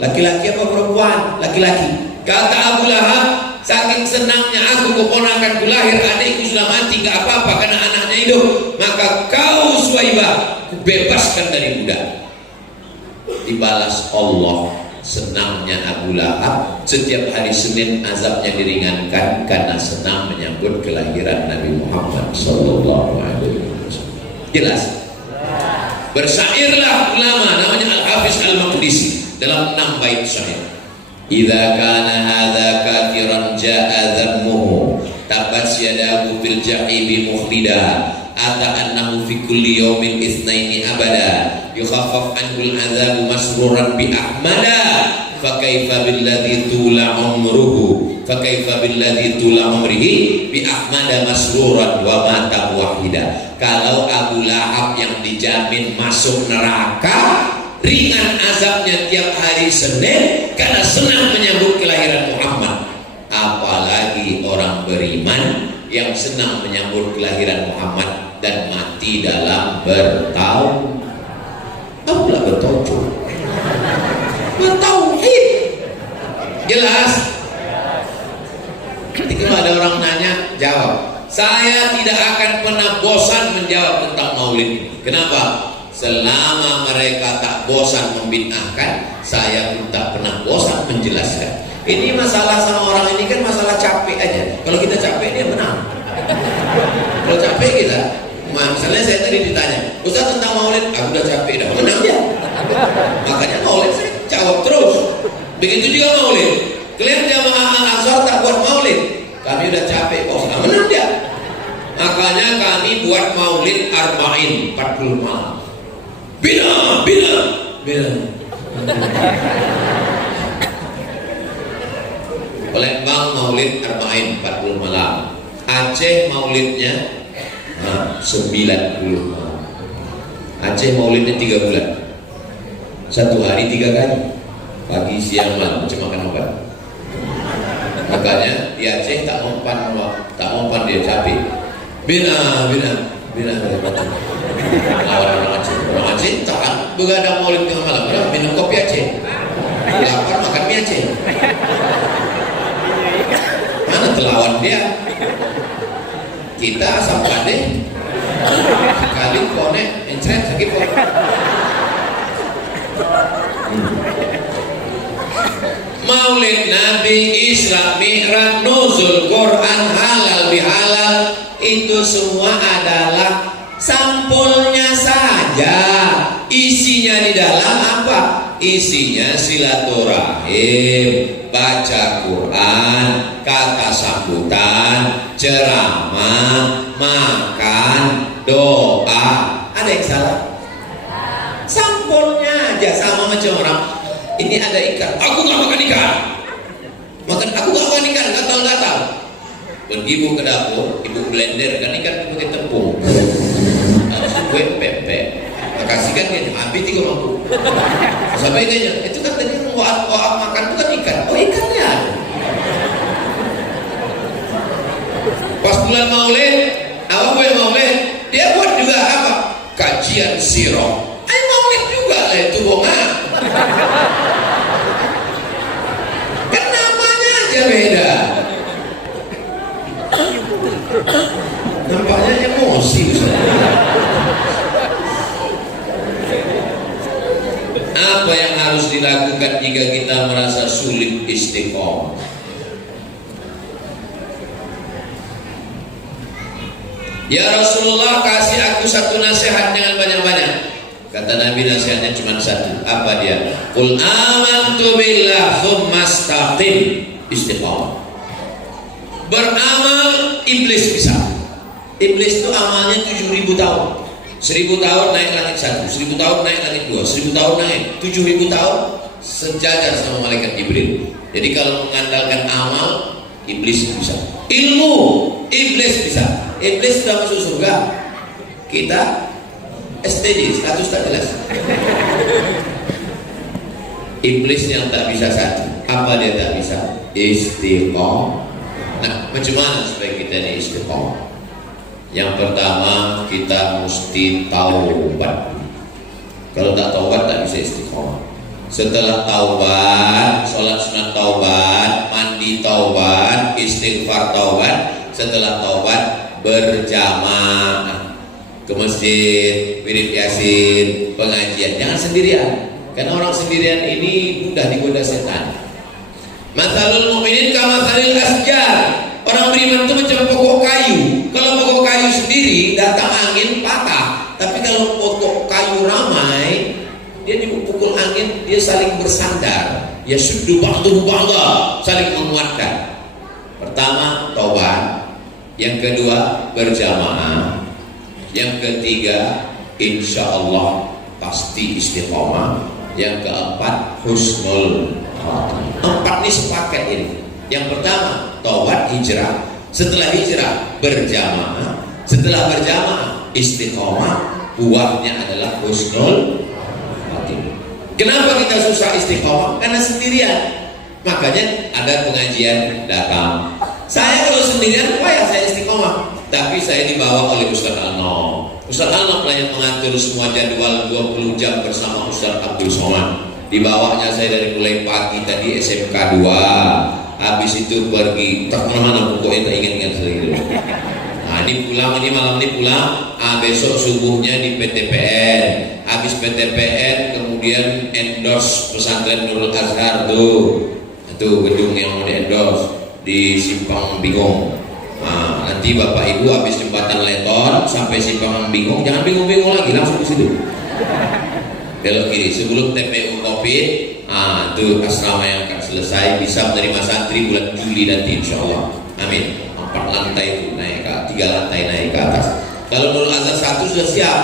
Laki-laki apa perempuan?" "Laki-laki." Kata Abu Lahab, "Saking senangnya aku keponakanku lahir, adikku sudah mati, gak apa-apa karena anaknya hidup. Maka kau Suwaibah, bebaskan dari budak." Dibalas Allah, senangnya Abu Lahab setiap hari Senin azabnya diringankan karena senang menyambut kelahiran Nabi Muhammad sallallahu alaihi wasallam. Jelas? Bersairlah ulama namanya Al-Hafiz Al-Maqdisi dalam 6 bait syair. "Idza kana hadza kafiran jaa dhammuhu tabat yadahu fil jahimi mukhlida ata annahu fi kulli yawmin itsnaini abada yukhaffaf anhul adzabu masruran bi ahmada fa kaifa billadzi tula umruhu fa kaifa billadzi tula umrihi bi ahmada masruran wa mata wahida." Kalau Abu Lahab yang dijamin masuk neraka, ringan azabnya tiap hari Senin karena senang menyambut kelahiran Muhammad, apalagi orang beriman yang senang menyambut kelahiran Muhammad dan mati dalam bertauhid. Apalah bertauhid. Jelas? Ketika ada orang nanya, jawab. Saya tidak akan pernah bosan menjawab tentang maulid. Kenapa? Selama mereka tak bosan membid'ahkan, saya pun tak pernah bosan menjelaskan. Ini masalah sama orang ini kan masalah capek aja. Kalau kita capek dia menang. Kalau capek kita, misalnya saya tadi ditanya, "Ustaz tentang maulid," aku udah capek dah, menang dia. Makanya maulid saya jawab terus. Begitu juga maulid. Kalian jamaah Al-Ansar tak buat maulid, kami udah capek kok, sudah menang dia. Makanya kami buat maulid arba'in 40 malam. Bila. Palembang maulid arba'in 40 malam. Aceh maulidnya 90 malam. Aceh maulidnya 3 bulan. 1 hari 3 kali. Pagi, siang, malam, cuma makan obat. Makanya di Aceh tak mempan dia capek. Bina. Orang Aceh tak begadang maulid tengah malam, minum kopi Aceh. Lapar makan mie Aceh. Mana telawan dia? Kita asam pade kali konek encret sakit kok. Maulid Nabi, Isra Mi'raj, nuzul Quran, halal bihalal, itu semua adalah sampulnya saja. Isinya di dalam apa? Isinya silaturahim, baca Quran, kata sambutan, ceramah, makan, doa. Ada yang salah? Sampulnya aja. Sama macam orang ini ada ikan, aku gak makan ikan. Aku gak makan ikan, gatal-gatal. Pergi ibu ke dapur, ibu blender kan ikan pakai tepung. Harus gue pepek. kasihkan dia habis 3 mangkuk. Sampai kayaknya itu kan tadi mau makan itu kan ikan. Oh ikannya. Pas bulan Maulid, apa bulan Maulid? Dia buat juga apa? Kajian sirah. Maulid juga lah itu bonga. Kan namanya aja beda. Nampaknya emosi. Apa yang harus dilakukan jika kita merasa sulit istiqomah? Ya Rasulullah, kasih aku satu nasihat dengan banyak-banyak. Kata Nabi, nasihatnya cuma satu. Apa dia? Qul amantu billah tsumma istaqim. Istiqomah. Beramal iblis bisa. Iblis itu amalnya 7.000 tahun. 1.000 tahun naik langit 1, 1.000 tahun naik langit 2, 1.000 tahun naik 7.000 tahun sejajar sama malaikat Jibril. Jadi kalau mengandalkan amal, iblis bisa. Ilmu, iblis bisa. Iblis sudah masuk surga. Kita STD, status tak jelas. Iblis yang tak bisa satu. Apa dia tak bisa? Istiqomah. Nah, macam mana supaya kita ini istiqomah? Yang pertama, kita mesti taubat. Kalau tak taubat tak bisa istiqomah. Setelah taubat, sholat sunat taubat, mandi taubat, istighfar taubat. Setelah taubat, berjamaah ke masjid, wirid yasin, pengajian. Jangan sendirian, karena orang sendirian ini mudah digoda setan. Mathalul mu'minin kamathalil asjar. Orang beriman itu macam pokok kayu. Kalau pokok kayu sendiri datang angin patah, tapi kalau pokok kayu ramai, dia dipukul angin, dia saling bersandar. Ya suddu ba'duhu ba'da, saling menguatkan. Pertama, taubat. Yang kedua, berjamaah. Yang ketiga, insya Allah pasti istiqomah. Yang keempat, husnul khatimah. 4 ini sepaket ini. Yang pertama, taubat, hijrah. Setelah hijrah, berjamaah. Setelah berjamaah, istiqomah. Buahnya adalah husnul khatimah. Kenapa kita susah istiqomah? Karena sendirian. Makanya ada pengajian datang. Saya kalau sendirian, payah saya istiqomah. Tapi saya dibawa oleh Ustaz Alno. Ustaz Alno yang mengatur semua jadwal 20 jam bersama Ustaz Abdul Somad. Dibawanya saya dari mulai pagi tadi SMK 2. Habis itu pergi tak kemana-mana, pokoknya tak ingat-ingat lagi. Nah ini pulang, ini malam ini pulang. Besok subuhnya di PTPN. Habis PTPN kemudian endorse pesantren Nurul Azhar tuh. Itu gedung yang mau di endorse di Simpang Bingung. Nah, nanti Bapak Ibu habis jembatan Leton sampai Simpang Bingung, jangan bingung-bingung lagi, langsung ke situ. Belok kiri sebelum TPU Covid. Ah, itu asrama yang akan selesai, bisa menerima santri bulan Juli nanti insya Allah. Amin. 4 lantai itu naik ke 3 lantai naik ke atas. Kalau Nurul Azhar 1 sudah siap.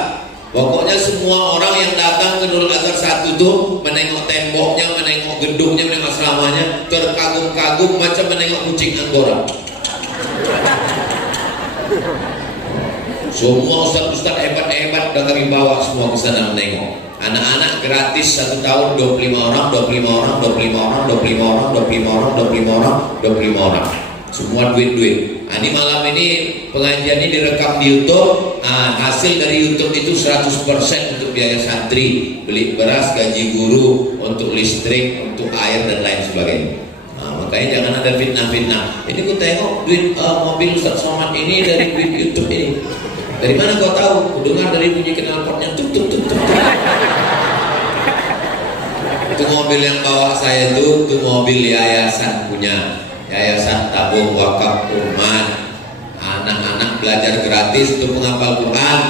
Pokoknya semua orang yang datang ke Nurul Azhar 1 itu menengok temboknya, menengok gedungnya, menengok asramanya, terkagum-kagum macam menengok kucing Anggora. Semua ustaz-ustaz hebat-hebat udah kami bawa semua ke sana menengok. Anak-anak gratis 1 tahun 25 orang, 25 orang, 25 orang, 25 orang, 25 orang, 25 orang, 25 orang. Semua duit-duit. Nah, ini malam ini pengajian ini direkam di YouTube. Hasil dari YouTube itu 100% untuk biaya santri, beli beras, gaji guru, untuk listrik, untuk air dan lain sebagainya. Makanya jangan ada fitnah-fitnah. Ini ku tengok duit mobil Ustaz Somad ini dari duit YouTube ini. Dari mana kau tahu? Ku dengar dari bunyi knalpotnya tuk tuk tuk tuk. Itu mobil yang bawa saya itu mobil yayasan punya. Yayasan Tabung Wakaf Umat. Anak-anak belajar gratis untuk menghafal Quran.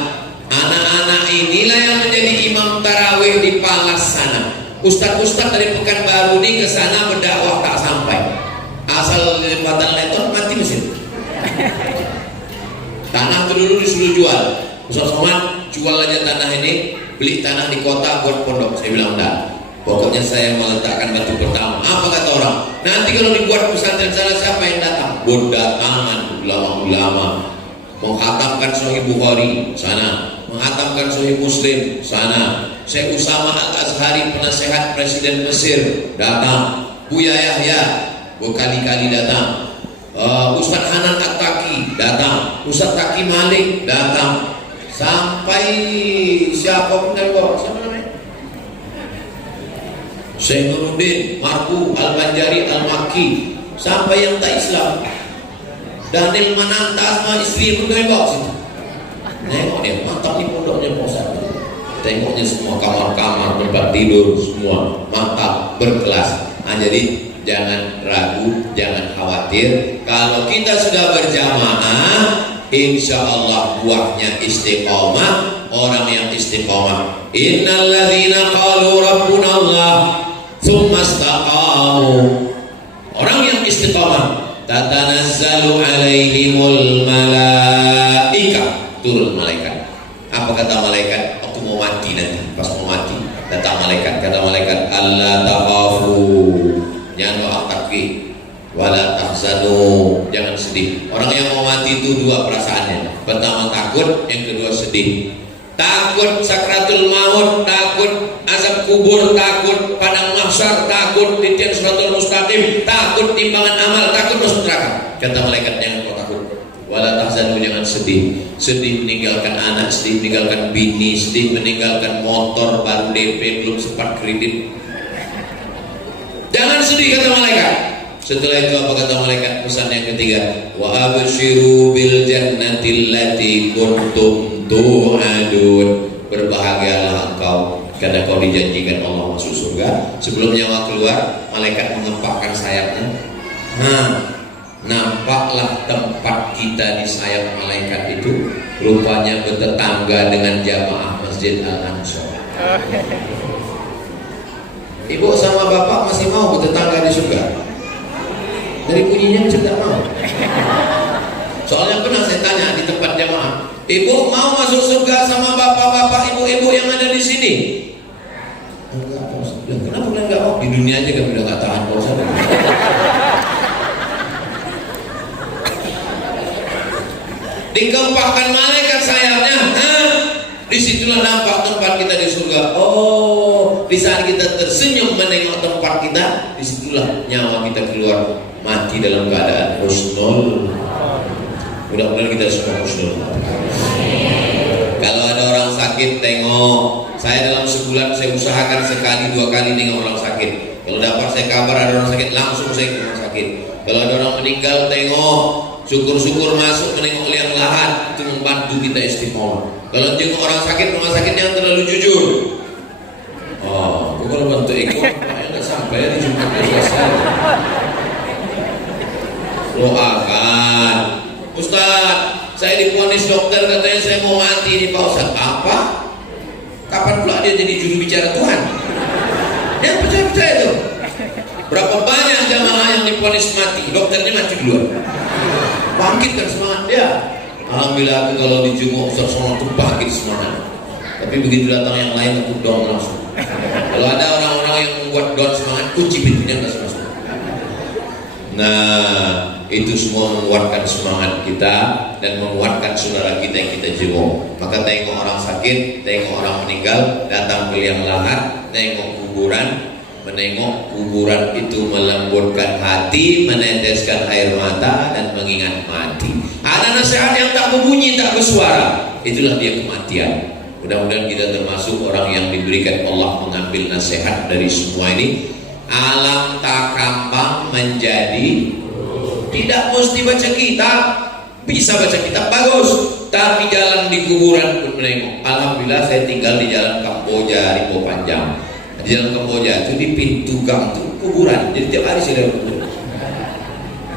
Anak-anak inilah yang menjadi imam tarawih di Palas sana. Ustaz-ustaz dari Pekanbaru ini ke sana berdakwah tak sampai. Asal jembatan Leton mati mesin. Tanah itu dulu disuruh jual. Ustaz Somad, jual aja tanah ini, beli tanah di kota buat pondok. Saya bilang enggak. Pokoknya saya meletakkan batu pertama. Apa kata orang? Nanti kalau dibuat pesantren sana siapa yang datang? Berdatangan ulama-ulama menghatamkan Sahih Bukhari sana. menghatamkan Sahih Muslim sana. Syekh Usama Al-Azhari, penasehat Presiden Mesir, datang. Buya Yahya berkali-kali datang. Ustadz Hanan At-Taki datang. Ustadz Taki Malik datang. Sampai siapa pun dari bawah, siapa namanya? Syekh Nuruddin Marbu Al-Banjari Al-Makki, sampai yang tak Islam. Daniel Mananta sama istri pun dari bawah situ. Nengok dia, mantap nih pondoknya Ustaz. Tengoknya semua kamar-kamar, tempat tidur semua mantap, berkelas. Nah, jadi jangan ragu, jangan khawatir. Kalau kita sudah berjamaah, insya Allah buahnya istiqomah. Orang yang istiqomah, innalladzina qalu rabbuna Allah tsumma istaqamu. Orang yang istiqomah, tatanazzalu alaihimul malaika, turun malaikat. Apa kata malaikat? Waktu mau mati nanti, pas mau mati, datang malaikat. Kata malaikat, alla takhafu, jangan takut, wala tahzanu, jangan sedih. Orang yang mau mati itu dua perasaannya. Pertama takut, yang kedua sedih. Takut sakratul maut, takut azab kubur, takut padang mahsyar, takut di tiang siratal mustaqim, takut timbangan amal, takut masuk neraka. Kata malaikat, jangan kau takut. Wala tahzanu, jangan sedih. Sedih meninggalkan anak, sedih meninggalkan bini, sedih meninggalkan motor baru DP belum sempat kredit. Jangan sedih, kata malaikat. Setelah itu apa kata malaikat? Pesan yang ketiga, wa abshiru bil jannati allati kuntum tu'adun. Berbahagialah engkau karena kau dijanjikan Allah masuk surga. Sebelum nyawa keluar, malaikat mengepakkan sayapnya. Nampaklah tempat kita di sayap malaikat itu rupanya bertetangga dengan jamaah Masjid Al-Ansor. Ibu sama bapak masih mau bertetangga di surga? Dari bunyinya tidak mau. Soalnya pernah saya tanya di tempat jamaah, ibu mau masuk surga sama bapak-bapak ibu-ibu yang ada di sini? Enggak, kenapa kalian enggak mau? Di dunia aja kami udah gak tahan bosan. Dikempahkan malaikat sayapnya, disitulah nampak tempat kita di surga. Oh, di saat kita tersenyum menengok tempat kita, disitulah nyawa kita keluar, mati dalam keadaan husnul. Mudah-mudahan kita semua husnul. Kalau ada orang sakit, tengok. Saya dalam sebulan saya usahakan sekali dua kali nengok orang sakit. Kalau dapat saya kabar ada orang sakit, langsung saya ke rumah sakit. Kalau ada orang meninggal, tengok. Syukur-syukur masuk menengok liang lahat, itu membantu kita istiqomah. Kalau jenguk orang sakit, rumah sakit yang terlalu jujur. Oh, kalau bantu ekor, kayaknya nggak sampai ya di Jumat selesai. Doakan, Ustaz, saya divonis dokter katanya saya mau mati nih Pak Ustaz. Apa? Kapan pula dia jadi juru bicara Tuhan? Dia percaya tuh. Berapa banyak jamaah yang divonis mati, dokternya mati duluan. Bangkitkan semangat dia. Alhamdulillah aku kalau dijenguk Ustaz Somad tuh bangkit semangat. Tapi begitu datang yang lain aku down langsung. Kalau ada orang-orang yang membuat down semangat, kunci pintunya nggak masuk. Nah, itu semua menguatkan semangat kita dan menguatkan saudara kita yang kita jenguk. Maka tengok orang sakit, tengok orang meninggal, datang ke liang lahat, tengok kuburan. Menengok kuburan itu melembutkan hati, meneteskan air mata dan mengingat mati. Ada nasihat yang tak berbunyi, tak bersuara. Itulah dia kematian. Mudah-mudahan kita termasuk orang yang diberikan Allah mengambil nasihat dari semua ini. Alam takambang menjadi, tidak mesti baca kitab, bisa baca kitab bagus, tapi jalan di kuburan pun menengok. Alhamdulillah saya tinggal di jalan Kamboja, Ripo Panjang. Di jalan Kamboja itu di pintu gang itu kuburan. Jadi tiap hari saya lewat kuburan.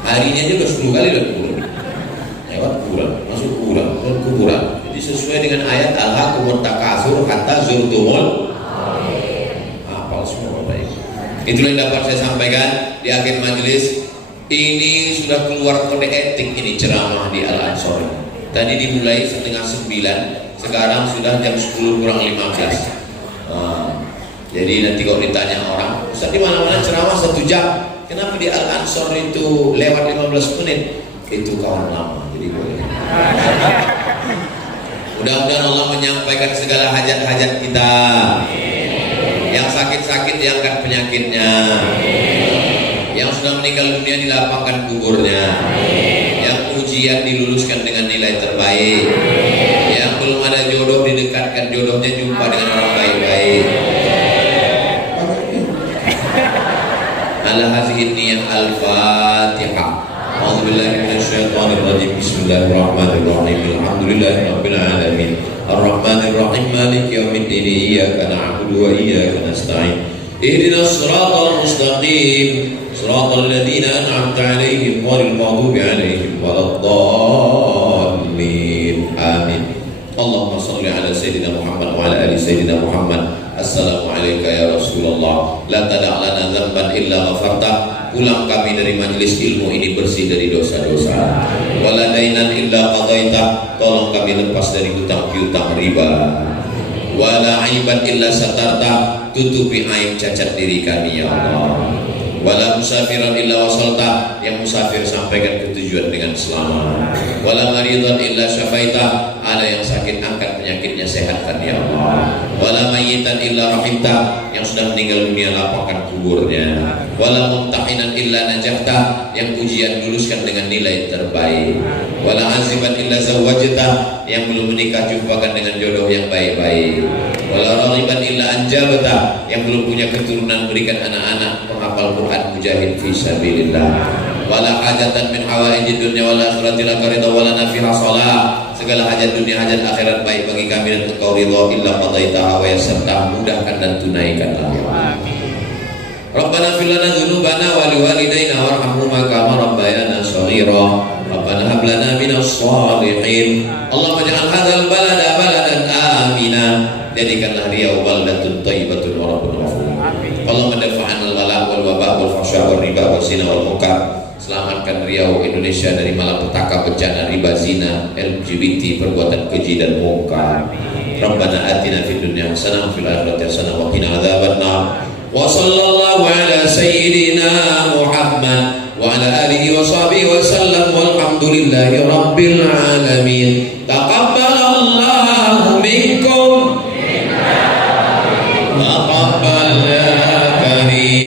Harinya juga 10 kali lewat kuburan. Lewat kuburan, masuk kuburan, lewat kuburan. Jadi sesuai dengan ayat Al-Hakumut Takasur hatta zurtumul. Hafal semua baik. Itulah yang dapat saya sampaikan di akhir majelis. Ini sudah keluar kode etik ini ceramah di Al-Ansor. Tadi dimulai setengah 9, sekarang sudah jam 10 kurang 15. Jadi nanti kalau ditanya orang, Ustaz di mana-mana ceramah 1 jam, kenapa di Al-Ansor itu lewat 15 menit? Itu kawan lama, jadi boleh. Mudah-mudahan Allah menyampaikan segala hajat-hajat kita. Yang sakit-sakit diangkat penyakitnya. Yang sudah meninggal dunia dilapangkan kuburnya. Yang ujian diluluskan dengan nilai terbaik. Yang belum ada jodoh didekatkan jodohnya, jumpa dengan orang baik-baik. Ala hadhihi niyyah al-Fatihah. A'udzubillahi minasyaitonir rajim. Bismillahirrahmanirrahim. Alhamdulillahirabbil alamin. Arrahmanirrahim. Maliki yaumiddin. Iyyaka na'budu wa iyyaka nasta'in. Ihdinas siratal mustaqim. Siratal ladzina an'amta 'alaihim ghairil maghdubi 'alaihim waladdallin. Amin. Allahumma shalli ala sayyidina Muhammad wa ala ali sayyidina Muhammad. Assalamualaikum ya Rasulullah. La tada' lana dzamban illa ghafarta. Pulang kami dari majelis ilmu ini bersih dari dosa-dosa. Wala dainan illa qadaita. Tolong kami lepas dari hutang piutang riba. Wala aiban illa satarta. Tutupi aib cacat diri kami ya Allah. Wala musafiran illa wasalta. Yang musafir sampaikan ke tujuan dengan selamat. Wala maridan illa syafaita. Ada yang sakit angkat penyakitnya, sehatkan ya Allah. Wala mayyitan illa rahimta. Yang sudah meninggal dunia lapangkan kuburnya. Wala mumtahinan illa najahta. Yang ujian luluskan dengan nilai terbaik. Wala aziban illa zawwajta. Yang belum menikah jumpakan dengan jodoh yang baik-baik. Wala raghiban illa anjabta. Yang belum punya keturunan berikan anak-anak penghafal Quran mujahid fi sabilillah. Wala hajatan min hawaijid dunya wal akhirati laka ridha wala nafiha shalah. Segala hajat dunia hajat akhirat baik bagi kami dan engkau ridha illa qadaitaha wa yassarta. Mudahkan dan tunaikanlah ya Allah. Rabbana fil lana dzunubana wa liwalidayna warhamhuma kama rabbayana shaghira. Rabbana hab lana minas shalihin. Allahumma ja'al hadzal balada baladan amina. Jadikanlah Riau baldatun thayyibatun wa rabbun ghafur. Allahumma dafa'anil bala wal waba wal fahsya wal riba wal zina wal munkar. Selamatkan Riau Indonesia dari malapetaka, bencana, riba, zina, LGBT, perbuatan keji dan munkar. Rabbana atina fid dunya hasanah wa fil akhirati hasanah wa qina adzabannar. Wa sallallahu ala sayyidina Muhammad wa ala alihi wa sahbihi wa sallam walhamdulillahi rabbil alamin. Taqabbalallahu minna